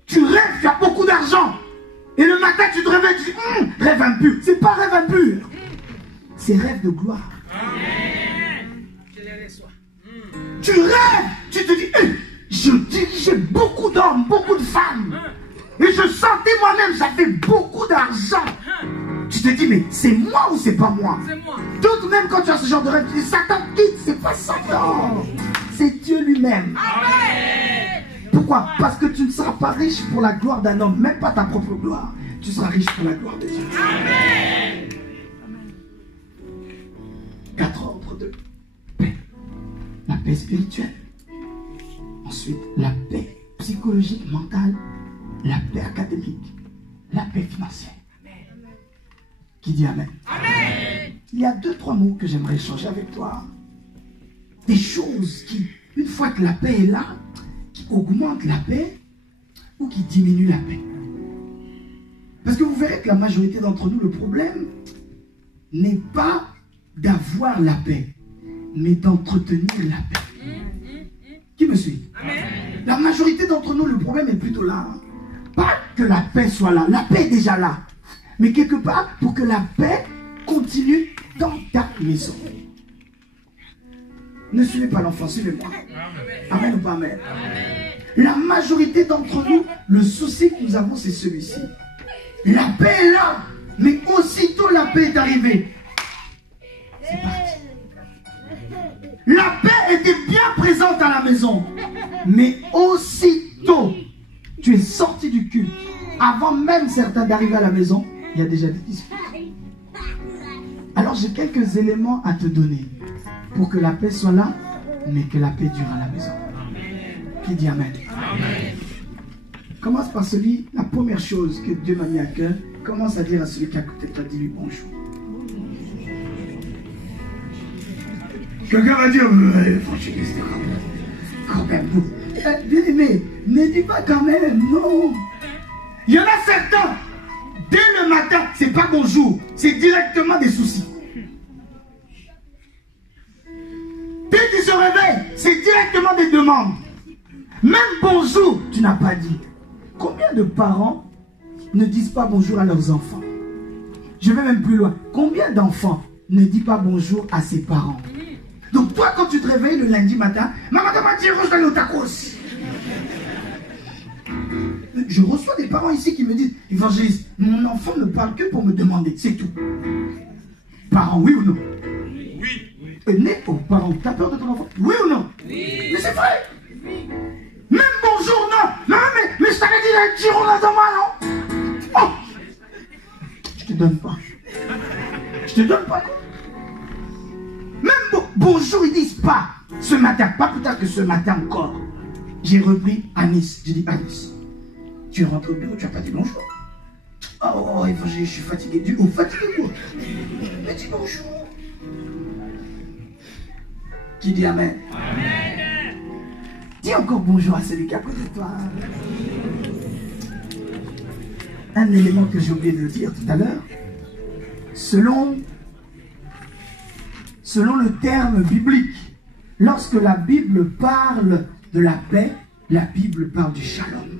Tu rêves, tu as beaucoup d'argent. Et le matin, tu te réveilles, tu dis, rêve impur. C'est pas rêve impur. C'est rêve de gloire. Amen. Tu rêves, tu te dis, je dirigeais beaucoup d'hommes, beaucoup de femmes. Et je sentais moi-même, j'avais beaucoup d'argent. Tu te dis, mais c'est moi ou c'est pas moi? C'est moi. D'autres, même quand tu as ce genre de rêve, tu dis, Satan quitte, c'est pas Satan. C'est Dieu lui-même. Amen. Pourquoi? Parce que tu ne seras pas riche pour la gloire d'un homme, même pas ta propre gloire. Tu seras riche pour la gloire de Dieu. Amen. 4 ordres de paix. La paix spirituelle. Ensuite, la paix psychologique, mentale. La paix académique. La paix financière. Amen. Qui dit amen? Amen. Il y a 2-3 mots que j'aimerais échanger avec toi. Des choses qui, une fois que la paix est là, qui augmentent la paix ou qui diminuent la paix. Parce que vous verrez que la majorité d'entre nous, le problème n'est pas d'avoir la paix, mais d'entretenir la paix. Qui me suit? Amen. La majorité d'entre nous, le problème est plutôt là. Pas que la paix soit là. La paix est déjà là. Mais quelque part, pour que la paix continue dans ta maison. Ne suivez pas l'enfant, suivez-moi. Amen ou pas amen? La majorité d'entre nous, le souci que nous avons, c'est celui-ci. La paix est là, mais aussitôt la paix est arrivée. C'est parti. La paix était bien présente à la maison, mais aussitôt tu es sorti du culte, avant même certains d'arriver à la maison, il y a déjà des disputes. Alors j'ai quelques éléments à te donner pour que la paix soit là, mais que la paix dure à la maison. Qui dit amen? Amen. Commence par celui, la première chose que Dieu m'a mis à cœur, commence à dire à celui qui a côté de toi, dis-lui bonjour. Quelqu'un va dire, évangéliste, quand même, bien aimé, ne dis pas quand même, non. Il y en a certains, dès le matin, c'est pas bonjour, c'est directement des soucis. Dès qu'ils se réveillent, c'est directement des demandes. Même bonjour, tu n'as pas dit. Combien de parents ne disent pas bonjour à leurs enfants? Je vais même plus loin. Combien d'enfants ne disent pas bonjour à ses parents? Donc toi, quand tu te réveilles le lundi matin, maman m'a dit, je vais aller au tacos. Je reçois des parents ici qui me disent, évangéliste, mon enfant ne parle que pour me demander, c'est tout. Parents, oui ou non? Oui. Né aux parents, t'as peur de ton enfant? Oui ou non? Oui. Mais c'est vrai. Oui. Même bonjour, non. Non, mais je t'avais dit d'un tiro là dans moi, non? Oh. Je te donne pas. Je te donne pas. Même bonjour, ils disent pas. Ce matin, pas plus tard que ce matin encore, j'ai repris Anis. J'ai dit, Anis, tu es rentré au bureau, tu n'as pas dit bonjour. Oh, je suis fatigué. Fatigué quoi? Mais dis bonjour. Qui dit amen? Amen. Dis encore bonjour à celui qui est à côté de toi. Un élément que j'ai oublié de dire tout à l'heure. Selon le terme biblique, lorsque la Bible parle de la paix, la Bible parle du shalom.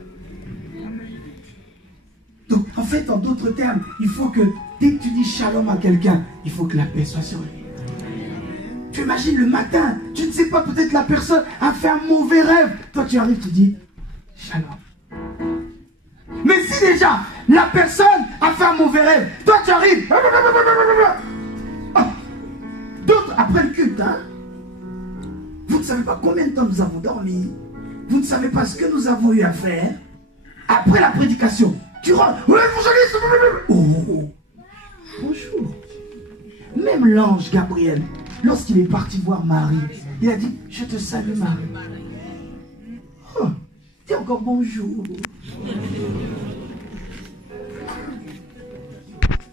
Donc, en fait, en d'autres termes, il faut que, dès que tu dis shalom à quelqu'un, il faut que la paix soit sur lui. Tu imagines le matin, tu ne sais pas, peut-être la personne a fait un mauvais rêve. Toi, tu arrives, tu dis shalom. Mais si déjà, la personne a fait un mauvais rêve, toi, tu arrives. D'autres, après le culte, hein, vous ne savez pas combien de temps nous avons dormi. Vous ne savez pas ce que nous avons eu à faire. Après la prédication, tu rentres. Oui, évangéliste. Oh, bonjour. Même l'ange Gabriel, lorsqu'il est parti voir Marie, il a dit, je te salue Marie. Oh, dis encore bonjour.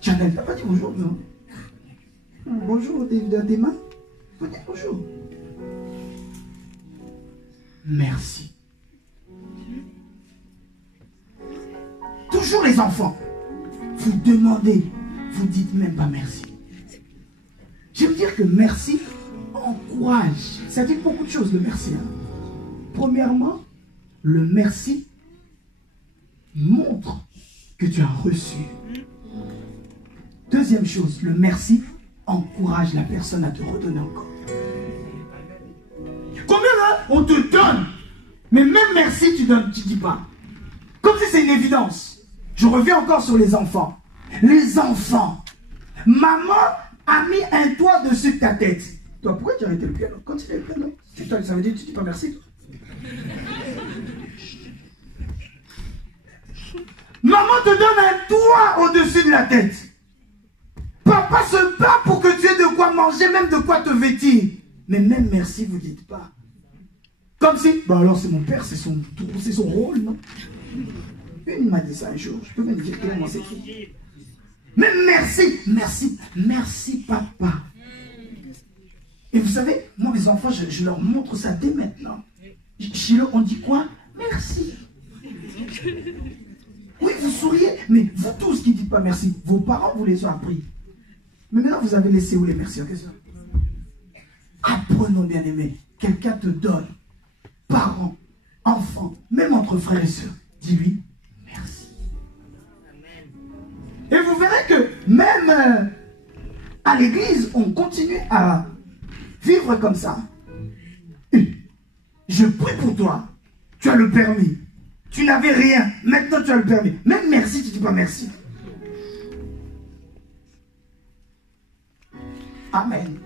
Chanel, t'as pas dit bonjour, non? Bonjour, des mains. Faut dire bonjour. Merci. Toujours les enfants. Vous demandez, vous dites même pas merci. Je veux dire que merci encourage. Ça dit beaucoup de choses, le merci. Hein. Premièrement, le merci montre que tu as reçu. Deuxième chose, le merci encourage la personne à te redonner encore. Combien là, on te donne, mais même merci, tu donnes, tu dis pas. Comme si c'est une évidence. Je reviens encore sur les enfants. Les enfants. Maman a mis un toit dessus de ta tête. Toi, pourquoi tu as arrêté le piano? Continue le piano. Ça veut dire que tu dis pas merci, toi. Maman te donne un toit au-dessus de la tête. Papa se bat pour que tu aies de quoi manger, même de quoi te vêtir. Mais même merci, vous ne dites pas. Comme si, bah alors c'est mon père, c'est son rôle, non? Une m'a dit ça un jour, je peux même dire comment c'est qui. Mais merci, merci, merci papa. Et vous savez, moi les enfants, je leur montre ça dès maintenant. Chez eux, on dit quoi? Merci. Oui, vous souriez, mais vous tous qui ne dites pas merci, vos parents vous les ont appris. Mais maintenant, vous avez laissé où les merci en question? Apprenons, bien aimés. Quelqu'un te donne, parents, enfants, même entre frères et sœurs. Dis-lui merci. à l'église, on continue à vivre comme ça. Je prie pour toi. Tu as le permis. Tu n'avais rien. Maintenant, tu as le permis. Même merci, tu ne dis pas merci. Amen.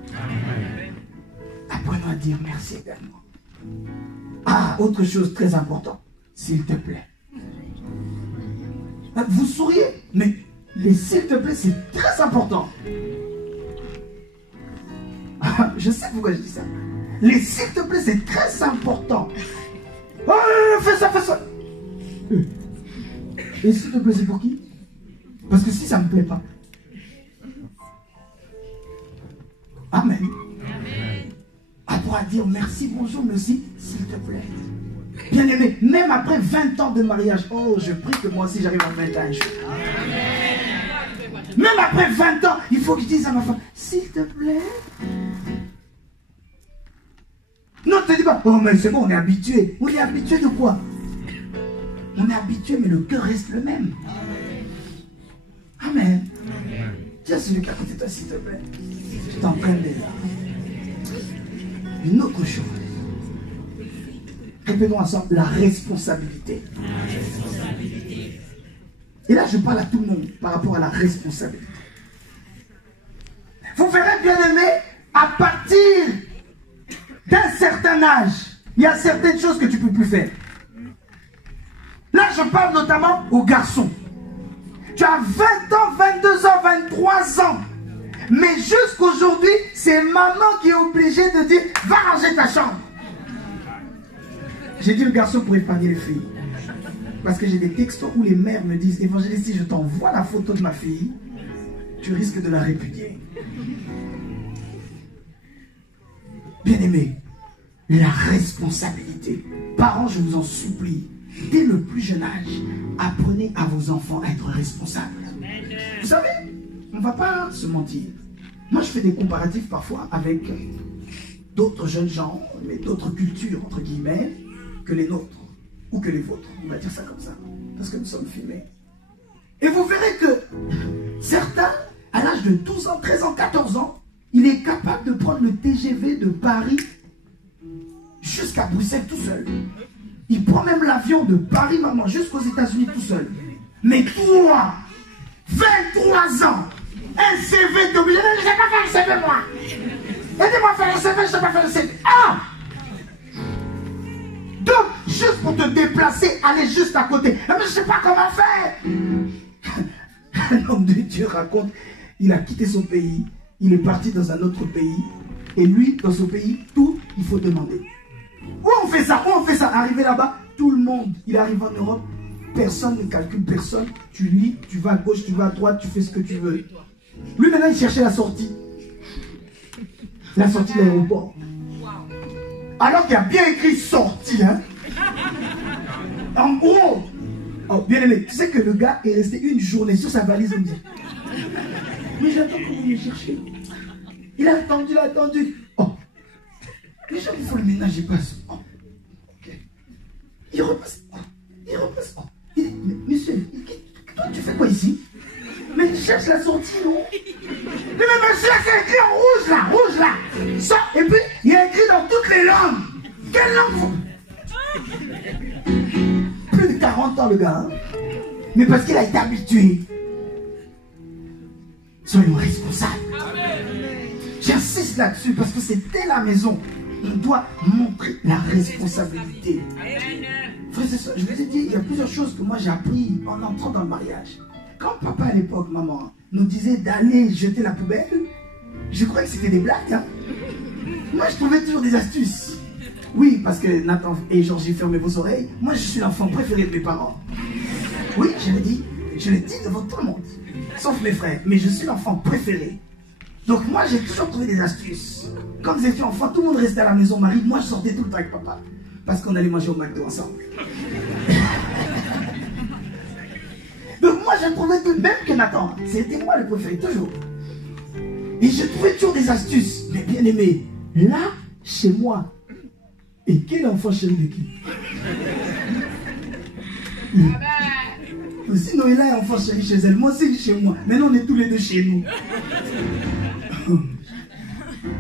Apprenons à dire merci également. Ah, autre chose très importante. S'il te plaît. Vous souriez, mais les s'il te plaît, c'est très important. Je sais pourquoi je dis ça. Les s'il te plaît, c'est très important. Oh, fais ça, fais ça. Et s'il te plaît, c'est pour qui? Parce que si ça ne me plaît pas. Amen. On pourra dire merci, bonjour, merci, s'il te plaît. Bien aimé, même après 20 ans de mariage, oh, je prie que moi aussi j'arrive à 20 ans. Même après 20 ans, il faut que je dise à ma femme, s'il te plaît. Non, ne te dis pas, oh, mais c'est bon, on est habitué. On est habitué de quoi? On est habitué, mais le cœur reste le même. Amen. Dis à celui qui est à côté de toi, s'il te plaît. Je t'entraîne déjà. Une autre chose. Répétons ensemble la responsabilité. Et là, je parle à tout le monde par rapport à la responsabilité. Vous verrez, bien aimé, à partir d'un certain âge, il y a certaines choses que tu ne peux plus faire. Là, je parle notamment aux garçons. Tu as 20 ans, 22 ans, 23 ans. Mais jusqu'aujourd'hui, c'est maman qui est obligée de dire « Va ranger ta chambre ». J'ai dit le garçon pour épargner les filles. Parce que j'ai des textos où les mères me disent « Évangéliste, si je t'envoie la photo de ma fille, tu risques de la répudier. » Bien aimé, la responsabilité. Parents, je vous en supplie, dès le plus jeune âge, apprenez à vos enfants à être responsables. Vous savez, on ne va pas se mentir. Moi, je fais des comparatifs parfois avec d'autres jeunes gens, mais d'autres cultures, entre guillemets, que les nôtres, ou que les vôtres. On va dire ça comme ça, parce que nous sommes filmés. Et vous verrez que certains, à l'âge de 12 ans, 13 ans, 14 ans, il est capable de prendre le TGV de Paris jusqu'à Bruxelles tout seul. Il prend même l'avion de Paris, maman, jusqu'aux États-Unis tout seul. Mais toi, 23 ans, un CV d'obligé. Je ne sais pas faire le CV, moi. Aidez-moi à faire le CV, je ne sais pas faire le CV. Ah! Donc, juste pour te déplacer, aller juste à côté. Mais je ne sais pas comment faire. Un homme de Dieu raconte, il a quitté son pays, il est parti dans un autre pays. Et lui, dans son pays, tout, il faut demander. Où on fait ça? Où on fait ça? Arrivé là-bas, tout le monde, il arrive en Europe. Personne ne calcule personne. Tu lis, tu vas à gauche, tu vas à droite, tu fais ce que tu veux. Lui, maintenant, il cherchait la sortie. La sortie de l'aéroport. Alors qu'il y a bien écrit sortie. Hein? En gros. Oh, bien aimé, tu sais que le gars est resté une journée sur sa valise. Il me dit, mais j'attends que vous me cherchiez. Il a attendu, il a attendu. Oh. Déjà, il faut le ménager pas. Oh. Okay. Il repasse. Oh. Il repasse. Oh. Il dit, mais, monsieur, toi, tu fais quoi ici? Mais il cherche la sortie, non? Mais monsieur, c'est écrit en rouge là. Ça, et puis, il y a écrit dans toutes les langues. Quelle langue vous... Plus de 40 ans, le gars. Hein? Mais parce qu'il a été habitué. Soyons responsables. J'insiste là-dessus parce que c'est dès la maison. On doit montrer la responsabilité. Frères et sœurs, je vous ai dit, il y a plusieurs choses que moi j'ai appris en entrant dans le mariage. Quand papa à l'époque, maman, nous disait d'aller jeter la poubelle, je croyais que c'était des blagues. Hein? Moi, je trouvais toujours des astuces. Oui, parce que Nathan et Georgie, fermez vos oreilles. Moi, je suis l'enfant préféré de mes parents. Oui, je le dis devant tout le monde. Sauf mes frères, mais je suis l'enfant préféré. Donc moi, j'ai toujours trouvé des astuces. Quand nous étions enfants, tout le monde restait à la maison, Marie. Moi, je sortais tout le temps avec papa. Parce qu'on allait manger au McDo ensemble. Donc moi, je trouvais que même que Nathan, c'était moi le préféré, toujours. Et je trouvais toujours des astuces. Mais bien aimé, là, chez moi, et quel enfant chéri de qui? Si Noéla est enfant chéri chez elle, moi aussi chez moi. Maintenant, on est tous les deux chez nous.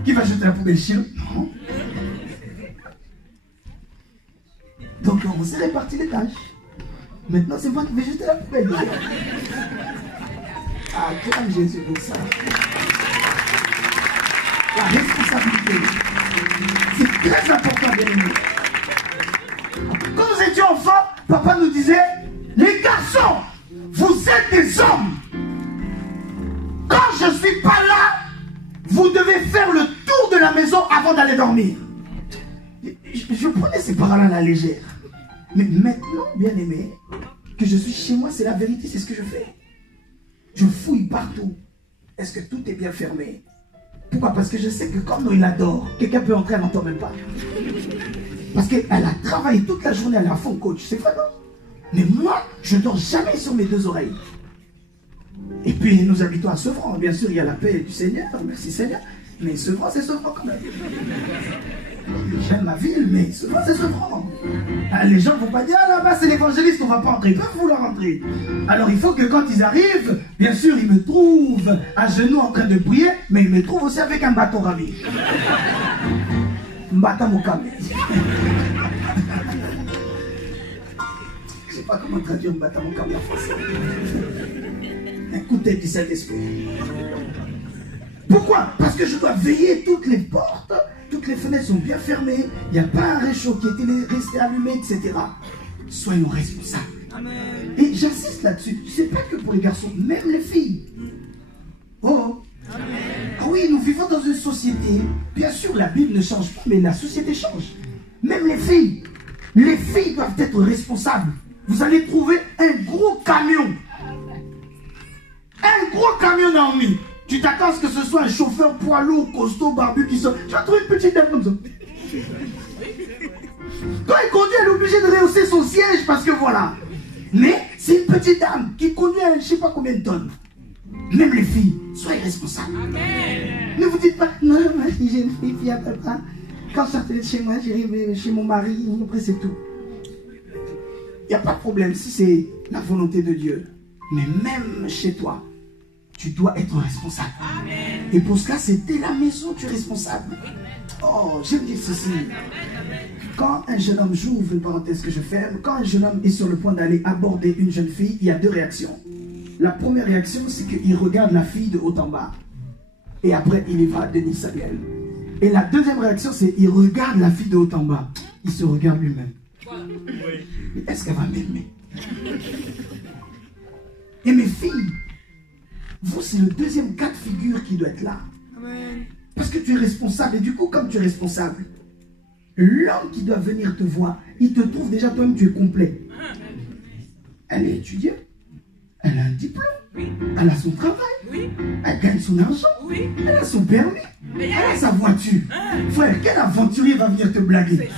Qui va jeter la poubelle chez nous? Non. Donc, on s'est réparti les tâches. Maintenant, c'est moi qui vais jeter la poubelle. Ah, clame Jésus pour ça. La responsabilité, c'est très important, bien aimé. Quand nous étions enfants, papa nous disait, les garçons, vous êtes des hommes. Quand je ne suis pas là, vous devez faire le tour de la maison avant d'aller dormir. Je prenais ces paroles à la légère. Mais maintenant, bien aimé, que je suis chez moi, c'est la vérité, c'est ce que je fais. Je fouille partout. Est-ce que tout est bien fermé? Pourquoi? Parce que je sais que comme il adore, quelqu'un peut entrer, elle n'entend même pas. Parce qu'elle a travaillé toute la journée, elle est à fond coach, c'est vrai, non? Mais moi, je ne dors jamais sur mes deux oreilles. Et puis nous habitons à Sevran, bien sûr, il y a la paix du Seigneur, merci Seigneur. Mais Sevran, c'est Sevran quand même. J'aime ma ville, mais Sevran, c'est Sevran. Les gens ne vont pas dire, ah là-bas c'est l'évangéliste, on ne va pas entrer, ils peuvent vouloir entrer. Alors il faut que quand ils arrivent, bien sûr, ils me trouvent à genoux en train de prier, mais ils me trouvent aussi avec un bâton ravi. Mbata Mokame. Je ne sais pas comment traduire Mbata Mokame en français. Un coup de tête du Saint-Esprit. Pourquoi? Parce que je dois veiller toutes les portes, toutes les fenêtres sont bien fermées, il n'y a pas un réchaud qui est resté allumé, etc. Soyons responsables. Amen. Et j'insiste là-dessus, c'est pas que pour les garçons, même les filles. Oh. Amen. Ah oui, nous vivons dans une société, bien sûr la Bible ne change pas, mais la société change. Même les filles doivent être responsables. Vous allez trouver un gros camion. Un gros camion Naomi. Tu t'attends à ce que ce soit un chauffeur poids lourd, costaud, barbu qui sort. Tu vas trouver une petite dame comme ça. Quand il conduit, elle est obligée de rehausser son siège parce que voilà. Mais c'est une petite dame qui conduit à je ne sais pas combien de tonnes. Même les filles, soyez responsables. Amen. Ne vous dites pas, non, moi j'ai une fille à papa. Quand je sortais de chez moi, j'irai chez mon mari, après c'est tout. Il n'y a pas de problème si c'est la volonté de Dieu. Mais même chez toi, tu dois être responsable. Amen. Et pour cela, c'est dès la maison que tu es responsable. Oh, j'aime dire ceci. Quand un jeune homme, j'ouvre une parenthèse que je ferme, quand un jeune homme est sur le point d'aller aborder une jeune fille, il y a deux réactions. La première réaction, c'est qu'il regarde la fille de haut en bas. Et après, il y va, Denis Samuel. Et la deuxième réaction, c'est qu'il regarde la fille de haut en bas. Il se regarde lui-même. Est-ce qu'elle va m'aimer? Et mes filles, vous, c'est le deuxième cas de figure qui doit être là. Amen. Parce que tu es responsable. Et du coup, comme tu es responsable, l'homme qui doit venir te voir, il te trouve déjà toi-même, tu es complet. Elle est étudiée. Elle a un diplôme. Oui. Elle a son travail. Oui. Elle gagne son argent. Oui. Elle a son permis. Elle a sa voiture. Frère, quel aventurier va venir te blaguer? C'est ça.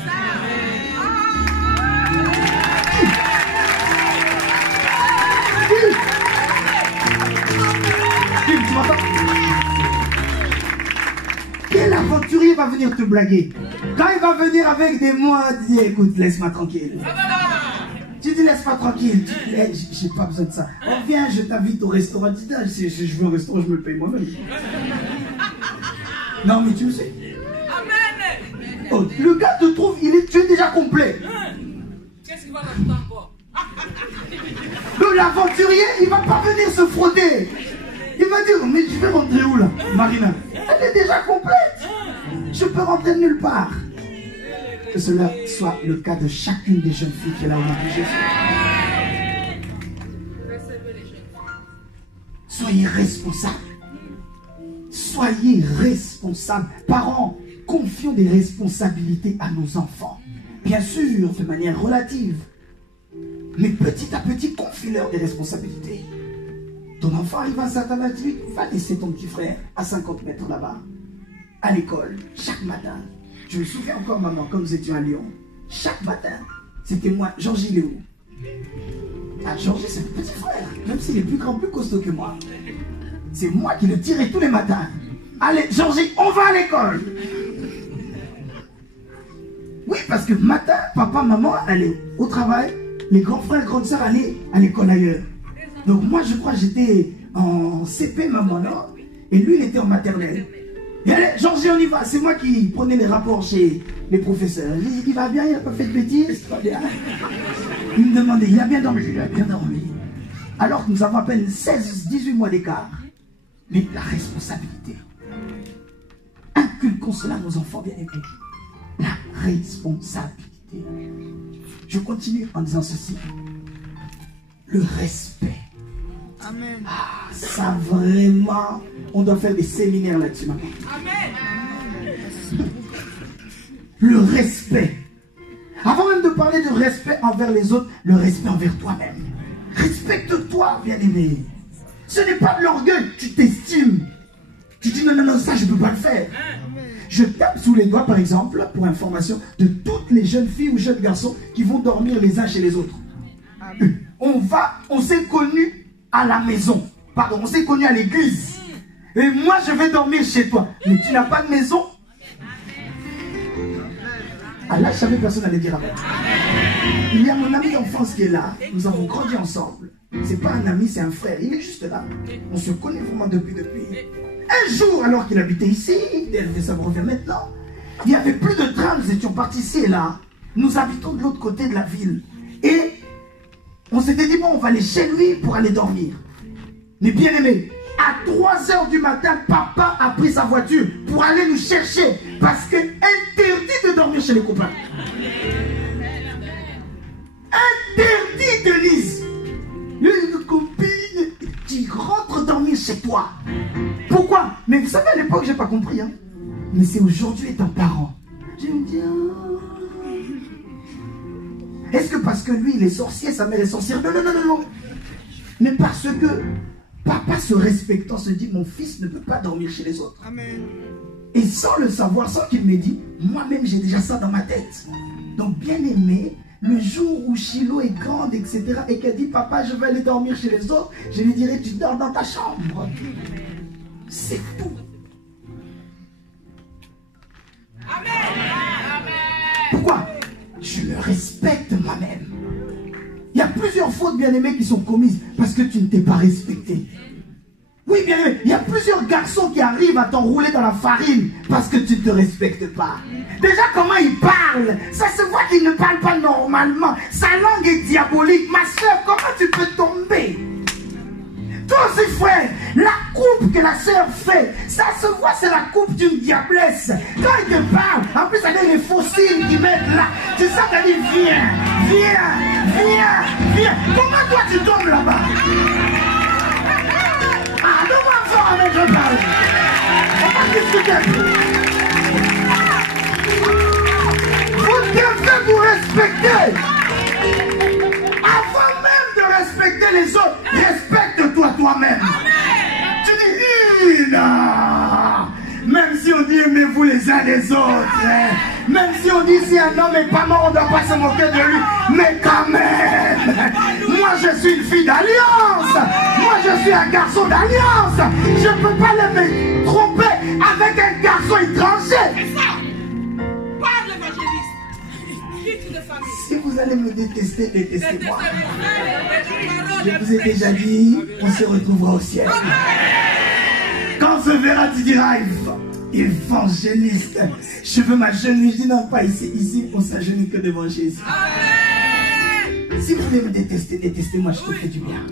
Tu m'entends? Quel aventurier va venir te blaguer? Quand il va venir avec des mots, dis écoute, laisse-moi tranquille. Tu dis laisse-moi tranquille. J'ai pas besoin de ça. On vient, je t'invite au restaurant. Tu dis, si je veux au restaurant, je me le paye moi-même. Non, mais tu le sais. Oh, le gars te trouve, tu es déjà complet. Qu'est-ce qu'il va rajouter encore? Donc l'aventurier, il va pas venir se frotter. Il va dire, mais je vais rentrer où là, Marina? Elle est déjà complète. Je peux rentrer de nulle part. Que cela soit le cas de chacune des jeunes filles qui est là au nom de Jésus. Soyez responsables. Soyez responsables. Parents, confions des responsabilités à nos enfants. Bien sûr, de manière relative. Mais petit à petit, confie-leur des responsabilités. Ton enfant arrive à un certain âge, va laisser ton petit frère à 50 mètres là-bas, à l'école, chaque matin. Je me souviens encore, maman, quand nous étions à Lyon, chaque matin, c'était moi, Georgie, il est où? Ah, Georgie, c'est mon petit frère, même s'il est plus grand, plus costaud que moi. C'est moi qui le tirais tous les matins. Allez, Georgie, on va à l'école. Oui, parce que matin, papa, maman allaient au travail, les grands frères, grandes sœurs allaient à l'école ailleurs. Donc moi, je crois que j'étais en CP, maman, non? Et lui, il était en maternelle. Et allez, Georges, on y va. C'est moi qui prenais les rapports chez les professeurs. Je dis, il va bien, il n'a pas fait de bêtises. Pas bien. Il me demandait, il a bien dormi? Il a bien dormi. Alors que nous avons à peine 16-18 mois d'écart. Mais la responsabilité. Inculquons cela à nos enfants bien-aimés. La responsabilité. Je continue en disant ceci. Le respect. Amen. Ah, ça vraiment, on doit faire des séminaires là-dessus maintenant. Amen. Le respect. Avant même de parler de respect envers les autres, le respect envers toi-même. Respecte-toi, bien-aimé. Ce n'est pas de l'orgueil, tu t'estimes. Tu dis non, non, non, ça je ne peux pas le faire. Je tape sous les doigts, par exemple, pour information, de toutes les jeunes filles ou jeunes garçons qui vont dormir les uns chez les autres. On s'est connus à la maison. Pardon, on s'est connus à l'église. Et moi, je vais dormir chez toi. Mais tu n'as pas de maison? Ah là, je savais que personne n'allait dire amen. Il y a mon ami d'enfance qui est là. Nous avons grandi ensemble. C'est pas un ami, c'est un frère. Il est juste là. On se connaît vraiment depuis. Un jour, alors qu'il habitait ici, ça me revient maintenant, il y avait plus de tram, nous étions partis ici et là. Nous habitons de l'autre côté de la ville. Et on s'était dit, bon, on va aller chez lui pour aller dormir. Mais bien aimé, à 3 h du matin, papa a pris sa voiture pour aller nous chercher parce que interdit de dormir chez les copains. Interdit, Denise. Une copine, tu rentres dormir chez toi. Pourquoi? Mais vous savez, à l'époque, j'ai pas compris. Hein? Mais c'est aujourd'hui étant parent. Je me dis, oh. Est-ce que parce que lui, il est sorcier, sa mère est sorcière? Non, non, non, non, non. Mais parce que papa, se respectant, se dit, mon fils ne peut pas dormir chez les autres. Amen. Et sans le savoir, sans qu'il m'ait dit, moi-même, j'ai déjà ça dans ma tête. Donc, bien aimé, le jour où Chilo est grande, etc., et qu'elle dit, papa, je vais aller dormir chez les autres, je lui dirai, tu dors dans ta chambre. C'est tout. Amen. Pourquoi? Je me respecte moi-même. Il y a plusieurs fautes, bien-aimées, qui sont commises parce que tu ne t'es pas respecté. Oui, bien-aimé, il y a plusieurs garçons qui arrivent à t'enrouler dans la farine parce que tu ne te respectes pas. Déjà, comment il parle? Ça se voit qu'il ne parle pas normalement. Sa langue est diabolique. Ma soeur, comment tu peux tomber? Toi aussi, frère, la coupe que la soeur fait, ça se voit, c'est la coupe d'une diablesse. Quand il te parle, en plus, avec les fossiles qu'ils mettent là, tu sens qu'elle dit, viens, viens, viens, viens. Comment toi tu tombes là-bas? Ah, devant fort avec je parle. On va discuter. Vous devez vous respecter. Avant même de respecter les autres, respecte-toi toi-même. Tu dis, non. Même si on dit aimez-vous les uns les autres, hein. Même si on dit si un homme n'est pas mort, on ne doit pas se moquer de lui, mais quand même, moi je suis une fille d'alliance, moi je suis un garçon d'alliance, je ne peux pas me tromper avec un garçon étranger. C'est ça. Parle l'évangéliste. Quitte de famille. Si vous allez me détester, détestez-moi. Je vous ai déjà dit, on se retrouvera au ciel. Quand on se verra, tu diras, évangéliste. Je veux m'agenouiller. Je dis non, pas ici. Ici, on s'agenouille que devant Jésus. Si vous voulez me détester, détestez-moi, je te fais du bien.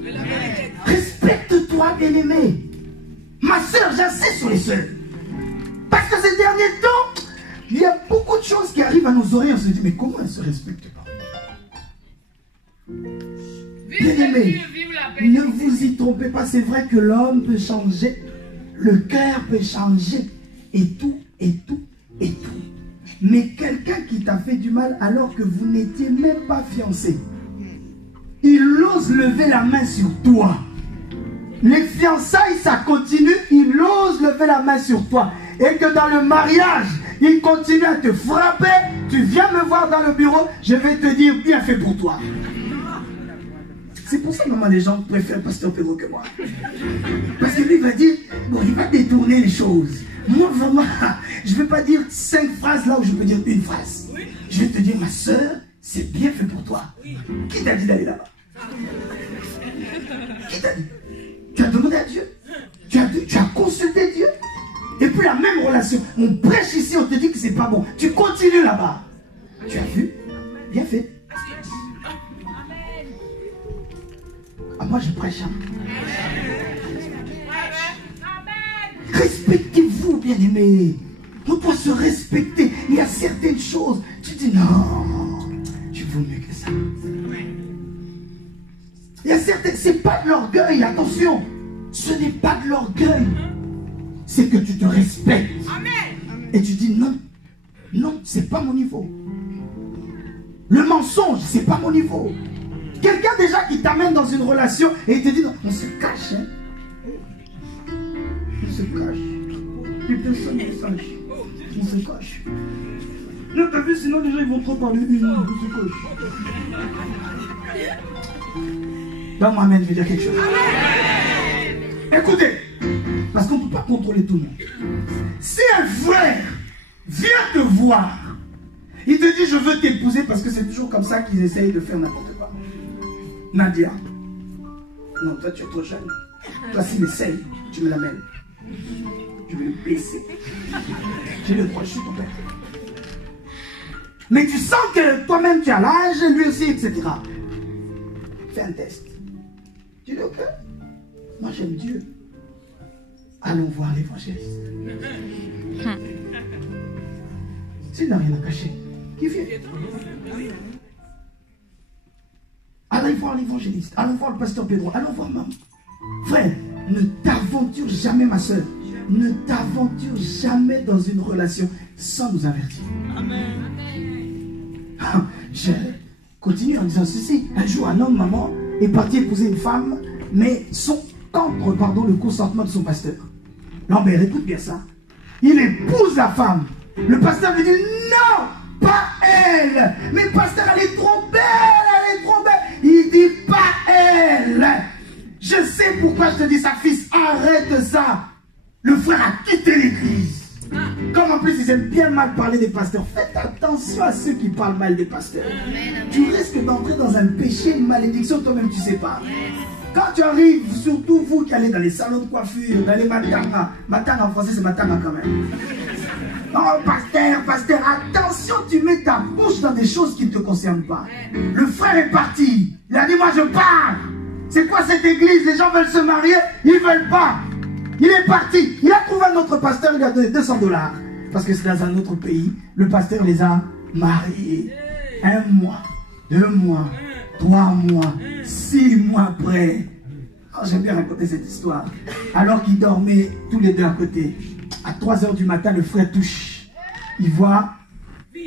Respecte-toi, bien-aimé. Ma soeur, j'insiste sur les seuls. Parce que ces derniers temps, il y a beaucoup de choses qui arrivent à nos oreilles. On se dit, mais comment elle ne se respecte pas? Bien-aimé, ne vous y trompez pas. C'est vrai que l'homme peut changer, le cœur peut changer, et tout, et tout, et tout. Mais quelqu'un qui t'a fait du mal alors que vous n'étiez même pas fiancés, il ose lever la main sur toi. Les fiançailles, ça continue, il ose lever la main sur toi. Et que dans le mariage, il continue à te frapper. Tu viens me voir dans le bureau, je vais te dire bien fait pour toi. C'est pour ça que maman, les gens préfèrent Pasteur Pedro que moi. Parce que lui va dire, bon, il va détourner les choses. Moi, vraiment, je ne vais pas dire 5 phrases là où je peux dire une phrase. Je vais te dire, ma soeur, c'est bien fait pour toi. Qui t'a dit d'aller là-bas? Qui Qui t'a dit? Tu as demandé à Dieu? Tu as consulté Dieu? Et puis la même relation. On prêche ici, on te dit que c'est pas bon. Tu continues là-bas. Tu as vu? Bien fait. Ah, moi je prêche. Hein. Respectez-vous, bien-aimés. On doit se respecter. Il y a certaines choses. Tu dis non, tu vaux mieux que ça. Il y a certaines. C'est pas de l'orgueil, attention. Ce n'est pas de l'orgueil. C'est que tu te respectes. Et tu dis non. Non, c'est pas mon niveau. Le mensonge, c'est pas mon niveau. Quelqu'un déjà qui t'amène dans une relation et il te dit non, on se cache. Hein. On se cache. Plus personne ne sache. On se cache. Là, t'as vu, sinon les gens ils vont trop parler. On se cache. Dans moi-même, je vais dire quelque chose. Écoutez, parce qu'on ne peut pas contrôler tout le monde. Si un frère vient te voir, il te dit je veux t'épouser parce que c'est toujours comme ça qu'ils essayent de faire n'importe quoi. Nadia, non, toi tu es trop jeune. Toi s'il essaye, tu me l'amènes. Je vais le blesser. J'ai le droit, je suis ton père. Mais tu sens que toi-même tu as l'âge, lui aussi, etc. Fais un test. Tu dis ok, moi j'aime Dieu. Allons voir l'évangéliste. S'il n'a rien à cacher, qui vient? Allons voir l'évangéliste, allons voir le pasteur Pedro, allons voir maman. Frère, ne t'aventure jamais, ma soeur. Ne t'aventure jamais dans une relation sans nous avertir. Amen. Je continue en disant ceci. Un jour, un homme, maman, est parti épouser une femme, mais contre le consentement de son pasteur. Lambert, écoute bien ça. Il épouse la femme. Le pasteur lui dit non, pas elle. Mais le pasteur, elle est trop belle, elle est trop belle. Il dit pas elle. Je sais pourquoi je te dis ça, fils, arrête ça. Le frère a quitté l'église. Comme en plus ils aiment bien mal parler des pasteurs. Faites attention à ceux qui parlent mal des pasteurs. Tu risques d'entrer dans un péché, une malédiction, toi-même tu ne sais pas. Quand tu arrives, surtout vous qui allez dans les salons de coiffure, dans les matanga. Matanga en français c'est matanga quand même. Oh pasteur, attention, tu mets ta bouche dans des choses qui ne te concernent pas. Le frère est parti. Il a dit moi je pars. C'est quoi cette église? Les gens veulent se marier, ils ne veulent pas. Il est parti. Il a trouvé un autre pasteur, il lui a donné $200. Parce que c'est dans un autre pays. Le pasteur les a mariés. 1 mois, 2 mois, 3 mois, 6 mois après. Oh, j'aime bien raconter cette histoire. Alors qu'ils dormaient tous les deux à côté. À 3 h du matin, le frère touche. Il voit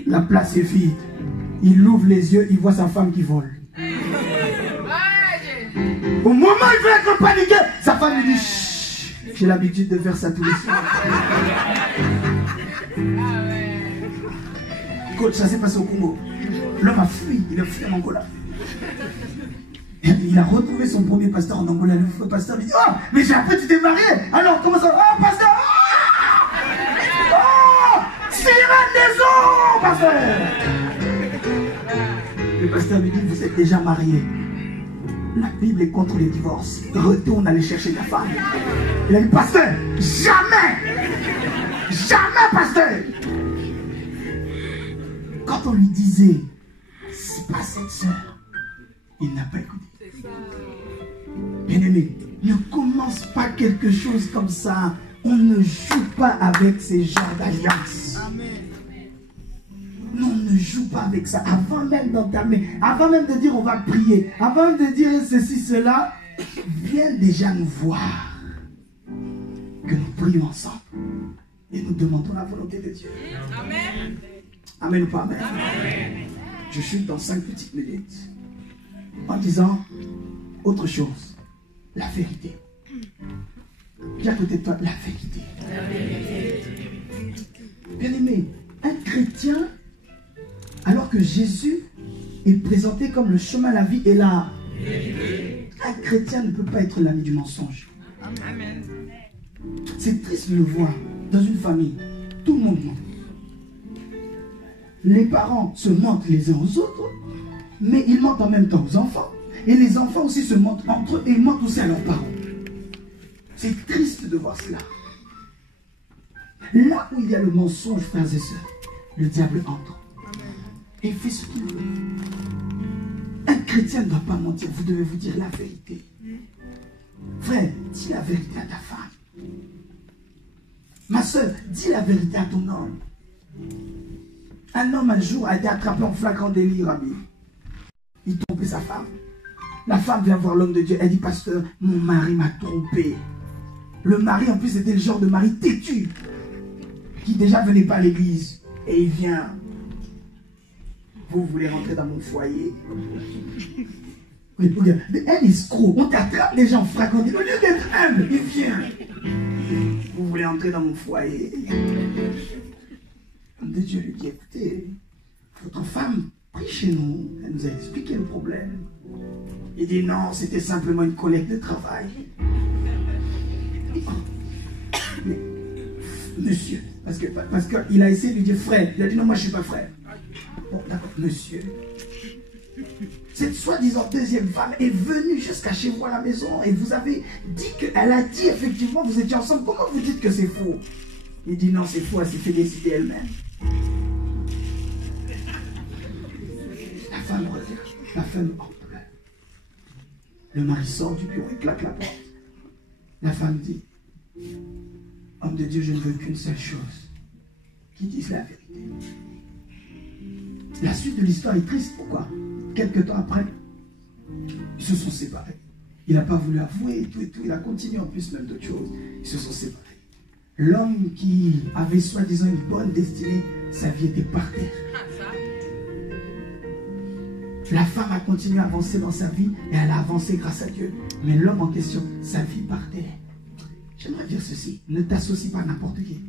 la place est vide. Il ouvre les yeux, il voit sa femme qui vole. Au moment où il veut être paniqué, sa femme lui dit chut, j'ai l'habitude de faire ça tous les soirs. Coach, ça s'est passé au Congo. L'homme a fui, il a fui en Angola. Et il a retrouvé son premier pasteur en Angola. Le pasteur lui dit oh, mais j'ai appris que tu t'es marié. Alors, comment ça? Oh, pasteur! Oh! Sirène des eaux, pasteur! Le pasteur lui dit vous êtes déjà marié. La Bible est contre les divorces. Retourne aller chercher ta femme. Il a dit pasteur, jamais! Jamais, pasteur! Quand on lui disait c'est pas cette soeur, il n'a pas écouté. Bien-aimé, ne commence pas quelque chose comme ça. On ne joue pas avec ces genres d'alliances. Non, on ne joue pas avec ça. Avant même d'entamer, avant même de dire on va prier, avant même de dire ceci, cela, viens déjà nous voir. Que nous prions ensemble. Et nous demandons la volonté de Dieu. Amen. Amen ou pas amen? Amen. Je chute dans 5 petites minutes. En disant autre chose. La vérité. J'ai à côté de toi la vérité. Bien aimé, un chrétien, alors que Jésus est présenté comme le chemin, la vie et la vérité, un chrétien ne peut pas être l'ami du mensonge. Amen. C'est triste de le voir dans une famille. Tout le monde ment. Les parents se mentent les uns aux autres, mais ils mentent en même temps aux enfants. Et les enfants aussi se mentent entre eux et ils mentent aussi à leurs parents. C'est triste de voir cela. Là où il y a le mensonge, frères et sœurs, le diable entre. Et il fait ce qu'il veut. Un chrétien ne doit pas mentir. Vous devez vous dire la vérité. Frère, dis la vérité à ta femme. Ma soeur, dis la vérité à ton homme. Un homme un jour a été attrapé en flagrant délit, ami. Il trompait sa femme. La femme vient voir l'homme de Dieu. Elle dit, pasteur, mon mari m'a trompé. Le mari, en plus, était le genre de mari têtu, qui déjà venait pas à l'église. Et il vient. Vous voulez rentrer dans mon foyer? Un escroc. On t'attrape les gens flagrant délit. Au lieu d'être humble, il vient. Vous voulez entrer dans mon foyer? L'homme de Dieu lui dit, écoutez, votre femme prie chez nous. Elle nous a expliqué le problème. Il dit, non, c'était simplement une collecte de travail. Mais, monsieur, parce qu'il a essayé de lui dire frère. Il a dit, non, moi je ne suis pas frère. Bon, d'accord, monsieur. Cette soi-disant deuxième femme est venue jusqu'à chez vous à la maison et vous avez dit qu'elle a dit effectivement vous étiez ensemble. Comment vous dites que c'est faux? Il dit non, c'est faux, elle s'est fait décider elle-même. La femme regarde, la femme en pleure. Le mari sort du bureau et claque la porte. La femme dit, homme de Dieu, je ne veux qu'une seule chose, qu'il dise la vérité. La suite de l'histoire est triste. Pourquoi? Quelque temps après, ils se sont séparés. Il n'a pas voulu avouer et tout. Il a continué en plus même d'autres choses. Ils se sont séparés. L'homme qui avait soi-disant une bonne destinée, sa vie était par terre. La femme a continué à avancer dans sa vie et elle a avancé grâce à Dieu. Mais l'homme en question, sa vie par terre. J'aimerais dire ceci, ne t'associe pas à n'importe qui.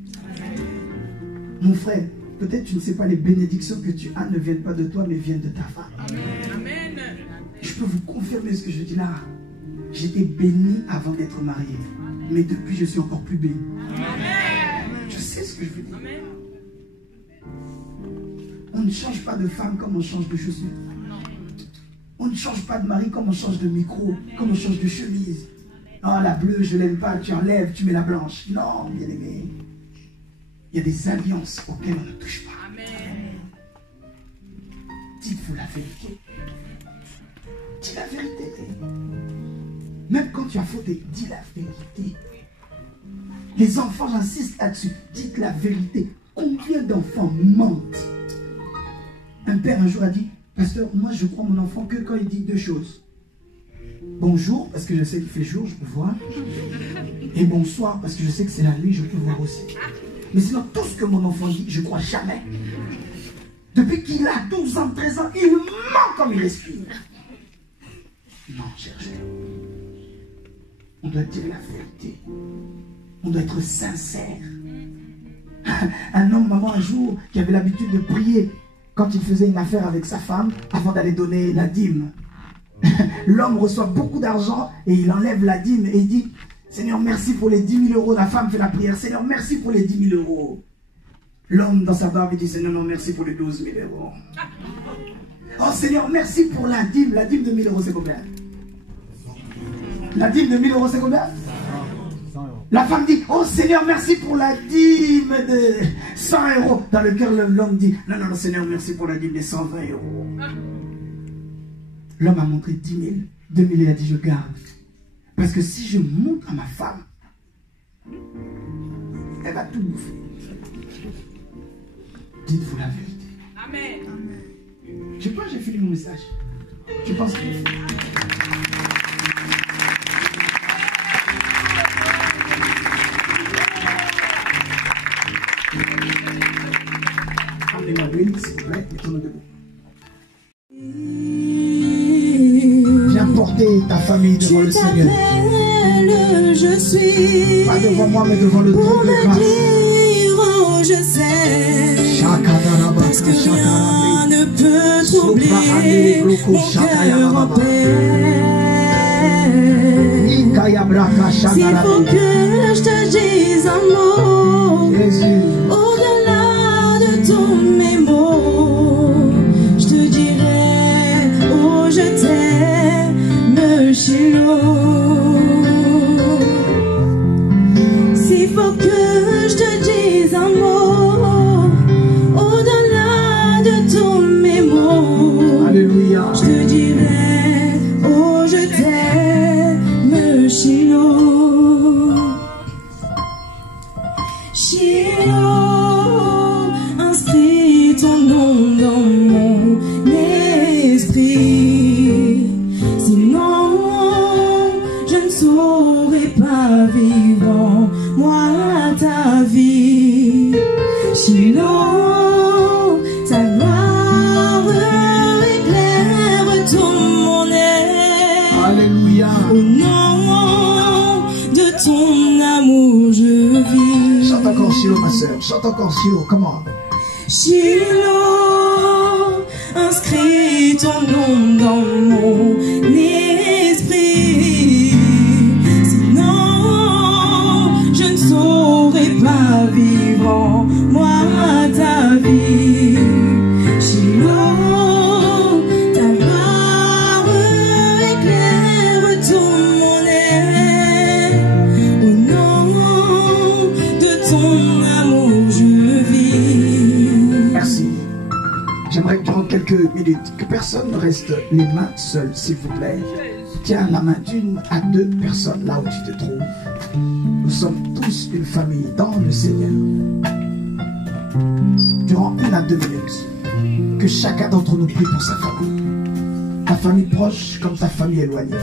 Mon frère, peut-être tu ne sais pas, les bénédictions que tu as ne viennent pas de toi, mais viennent de ta femme. Amen. Je peux vous confirmer ce que je dis là. J'étais béni avant d'être marié. Mais depuis, je suis encore plus béni. Amen. Je sais ce que je veux dire. Amen. On ne change pas de femme comme on change de chaussures. On ne change pas de mari comme on change de micro, comme on change de chemise. Oh, la bleue, je l'aime pas, tu enlèves, tu mets la blanche. Non, bien aimé. Il y a des alliances auxquelles on ne touche pas. Amen. Dites-vous la vérité. Dis la vérité. Même quand tu as fauté, dis la vérité. Les enfants, j'insiste là-dessus. Dites la vérité. Combien d'enfants mentent? Un père un jour a dit, pasteur, moi je crois mon enfant que quand il dit deux choses. Bonjour, parce que je sais qu'il fait jour, je peux voir. Et bonsoir, parce que je sais que c'est la nuit, je peux voir aussi. Mais sinon, tout ce que mon enfant dit, je ne crois jamais. Depuis qu'il a 12 ans, 13 ans, il ment comme il respire. Non, cherchez. On doit dire la vérité. On doit être sincère. Un homme, maman, un jour, qui avait l'habitude de prier quand il faisait une affaire avec sa femme, avant d'aller donner la dîme. L'homme reçoit beaucoup d'argent et il enlève la dîme et il dit, Seigneur, merci pour les 10 000 euros. La femme fait la prière, Seigneur, merci pour les 10 000 euros. L'homme dans sa barbe, il dit, Seigneur, non, merci pour les 12 000 euros. Oh Seigneur, merci pour la dîme. La dîme de 1000 euros, c'est combien? La dîme de 1000 euros, c'est combien? La femme dit, oh Seigneur, merci pour la dîme de 100 euros. Dans le cœur, l'homme dit, non, non, non, Seigneur, merci pour la dîme de 120 euros. L'homme a montré 10 000. 2 000, il a dit, je garde. Parce que si je montre à ma femme, elle va tout bouffer. Dites-vous la vérité. Amen. Je pense que j'ai fini mon message. Je pense que j'ai fini. Amenez-moi l'huile, s'il vous plaît, mettons-nous debout. Viens porter ta famille devant le Seigneur. Je suis Pas devant moi, mais devant le trône de grâce. oh, je sais, parce que rien ne peut troubler mon cœur en paix. S'il faut que je te dise un mot, Jésus, au-delà de tous mes mots, je te dirai, oh je t'aime, Shiloh, Shiloh, inscris ton nom dans mon esprit. Sinon, je ne saurais pas vivre en moi ta vie. Shiloh, ta gloire éclaire tout mon être. Alléluia. Au nom de ton amour je vis. Chante encore Shiloh, ma soeur. Chante encore Shiloh. Comment? Shiloh, inscris ton nom dans mon esprit. Sinon, je ne saurais pas vivre en moi ta vie. Shiloh, ta gloire éclaire tout mon être. Au nom de ton amour je vis. Merci. J'aimerais prendre quelques minutes. Que personne ne reste les mains seules, s'il vous plaît. Tiens la main d'une à deux personnes là où tu te trouves. Nous sommes tous une famille dans le Seigneur. Durant 1 à 2 minutes, que chacun d'entre nous prie pour sa famille. Ta famille proche comme ta famille éloignée.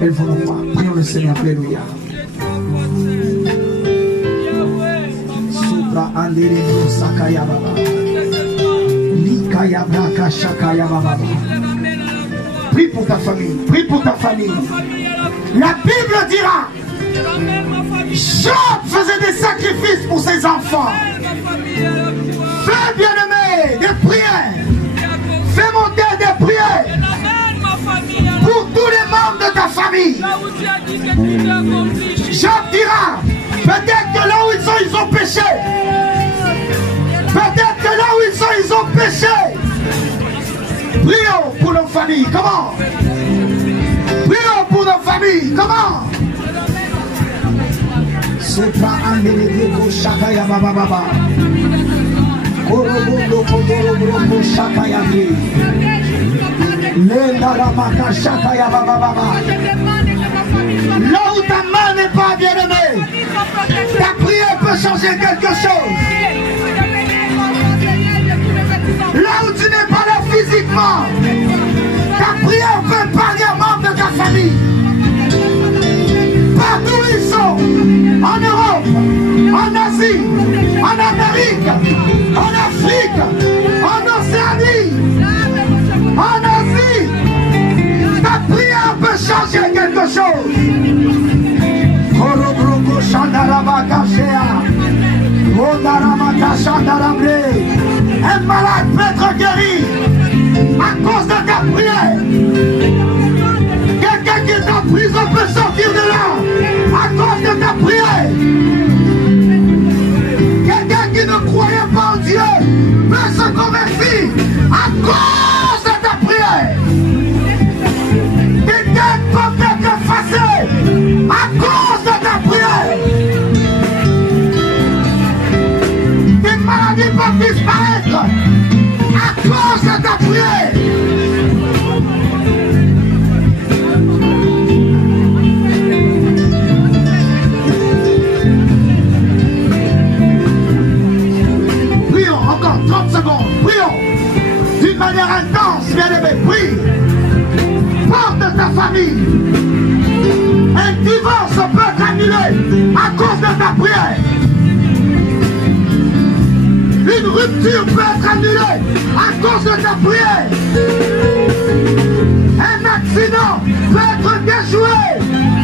Elles vont le voir. Prions le Seigneur. Alléluia. Supra andereno sakaya baba. Likaya braka shakaya baba. Prie pour ta famille. Prie pour ta famille. La Bible dira, Job faisait des sacrifices pour ses enfants. Fais, bien-aimé, des prières. Fais monter des prières pour tous les membres de ta famille. Job dira, peut-être que là où ils sont, ils ont péché. Peut-être que là où ils ont péché. Prions pour nos familles. Comment? Prions pour nos familles. Comment? C'est pas un délégué Shakaya Baba Baba. Korobondo Kodorobo Shakaya Bri. Lenda Ramaka Shakaya Baba Baba. Là où ta main n'est pas bien aimée, ta prière peut changer quelque chose. Là où tu n'es pas là physiquement, ta prière peut parler aux membres de ta famille. Partout où ils sont, en Europe, en Asie, en Amérique, en Afrique, en Océanie, en Asie, ta prière peut changer quelque chose. Korobroko Shandarabaka Shea, Odaramaka Shandarabre. Un malade peut être guéri à cause de ta prière. Quelqu'un qui est en prison peut sortir de là à cause de ta prière. Quelqu'un qui ne croyait pas en Dieu peut se convertir à cause de ta prière. Des dettes peuvent être effacées à cause de ta prière. Des maladies peuvent disparaître à cause de ta prière. Prions encore 30 secondes. Prions d'une manière intense, bien-aimé. Prie. Porte de ta famille. Un divorce peut être annulé à cause de ta prière. Une rupture peut être annulée à cause de ta prière. Un accident peut être déjoué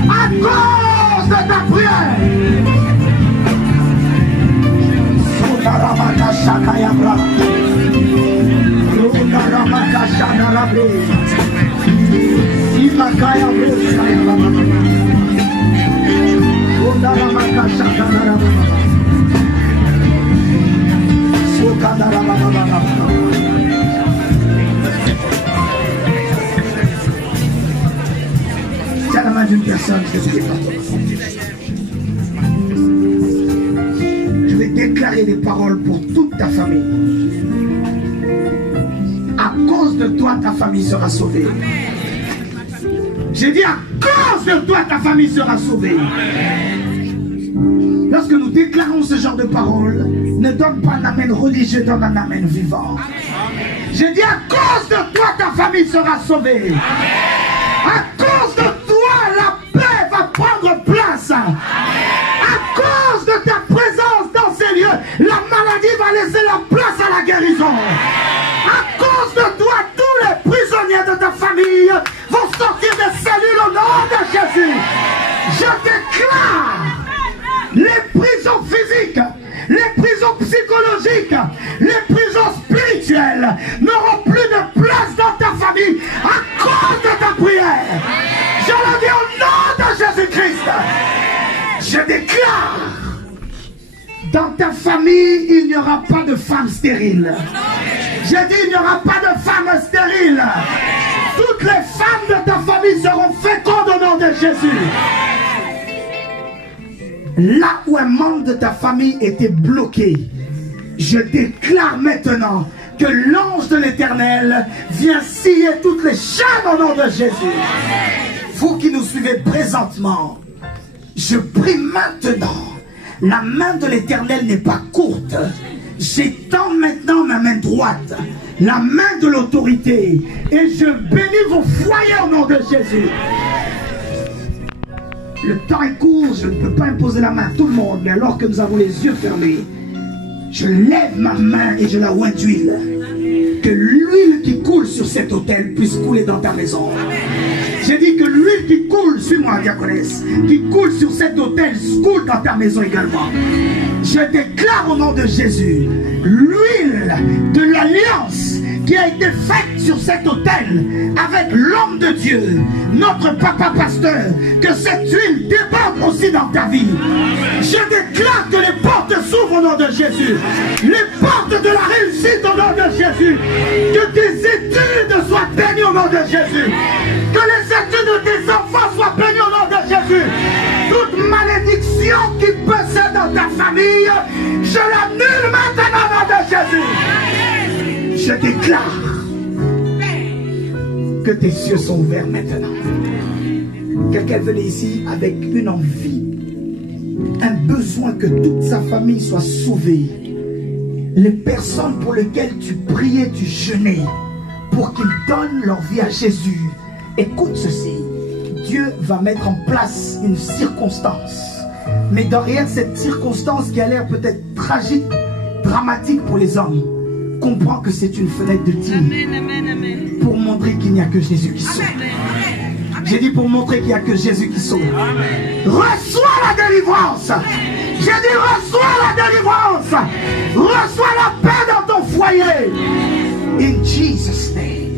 à cause de ta prière. Sodaramaka Shakayabra. Sodaramaka Shakarabre. Imakayabro Shayababa. Sodaramaka Shakarabre. Tiens la main d'une personne, je vais déclarer des paroles pour toute ta famille. À cause de toi, ta famille sera sauvée. J'ai dit à cause de toi, ta famille sera sauvée. Lorsque nous déclarons ce genre de paroles, ne donne pas un amen religieux, donne un amen vivant. J'ai dit à cause de toi, ta famille sera sauvée. À cause de toi, la paix va prendre place. À cause de ta présence dans ces lieux, la maladie va laisser la place à la guérison. À cause de toi, tous les prisonniers de ta famille vont sortir des cellules au nom de Jésus. Je déclare les prisons physiques, les prisons psychologiques, les prisons spirituelles n'auront plus de place dans ta famille à cause de ta prière. Je le dis au nom de Jésus-Christ. Je déclare, dans ta famille, il n'y aura pas de femme stérile. J'ai dit, il n'y aura pas de femme stérile. Toutes les femmes de ta famille seront fécondes au nom de Jésus. Là où un membre de ta famille était bloqué, je déclare maintenant que l'ange de l'Éternel vient scier toutes les chaînes au nom de Jésus. Vous qui nous suivez présentement, je prie maintenant, la main de l'Éternel n'est pas courte. J'étends maintenant ma main droite, la main de l'autorité, et je bénis vos foyers au nom de Jésus. Le temps est court, je ne peux pas imposer la main à tout le monde, mais alors que nous avons les yeux fermés, je lève ma main et je la oins d'huile. Que l'huile qui coule sur cet autel puisse couler dans ta maison. J'ai dit que l'huile qui coule, suis-moi diaconesse, qui coule sur cet autel, coule dans ta maison également. Je déclare au nom de Jésus, l'huile de l'alliance qui a été faite sur cet autel avec l'homme de Dieu, notre papa pasteur, que cette huile déborde aussi dans ta vie. Je déclare que les portes s'ouvrent au nom de Jésus, les portes de la réussite au nom de Jésus, que tes études soient bénies au nom de Jésus, que les études de tes enfants soient bénies au nom de Jésus. Toute malédiction qui possède dans ta famille, je l'annule maintenant au nom de Jésus. Je déclare que tes cieux sont ouverts maintenant. Quelqu'un venait ici avec une envie, un besoin que toute sa famille soit sauvée. Les personnes pour lesquelles tu priais, tu jeûnais, pour qu'ils donnent leur vie à Jésus. Écoute ceci, Dieu va mettre en place une circonstance. Mais derrière cette circonstance qui a l'air peut-être tragique, dramatique pour les hommes, comprends que c'est une fenêtre de tir pour montrer qu'il n'y a que Jésus qui sauve. J'ai dit pour montrer qu'il n'y a que Jésus qui sauve. Reçois la délivrance. J'ai dit reçois la délivrance. Reçois la paix dans ton foyer. In Jesus' name.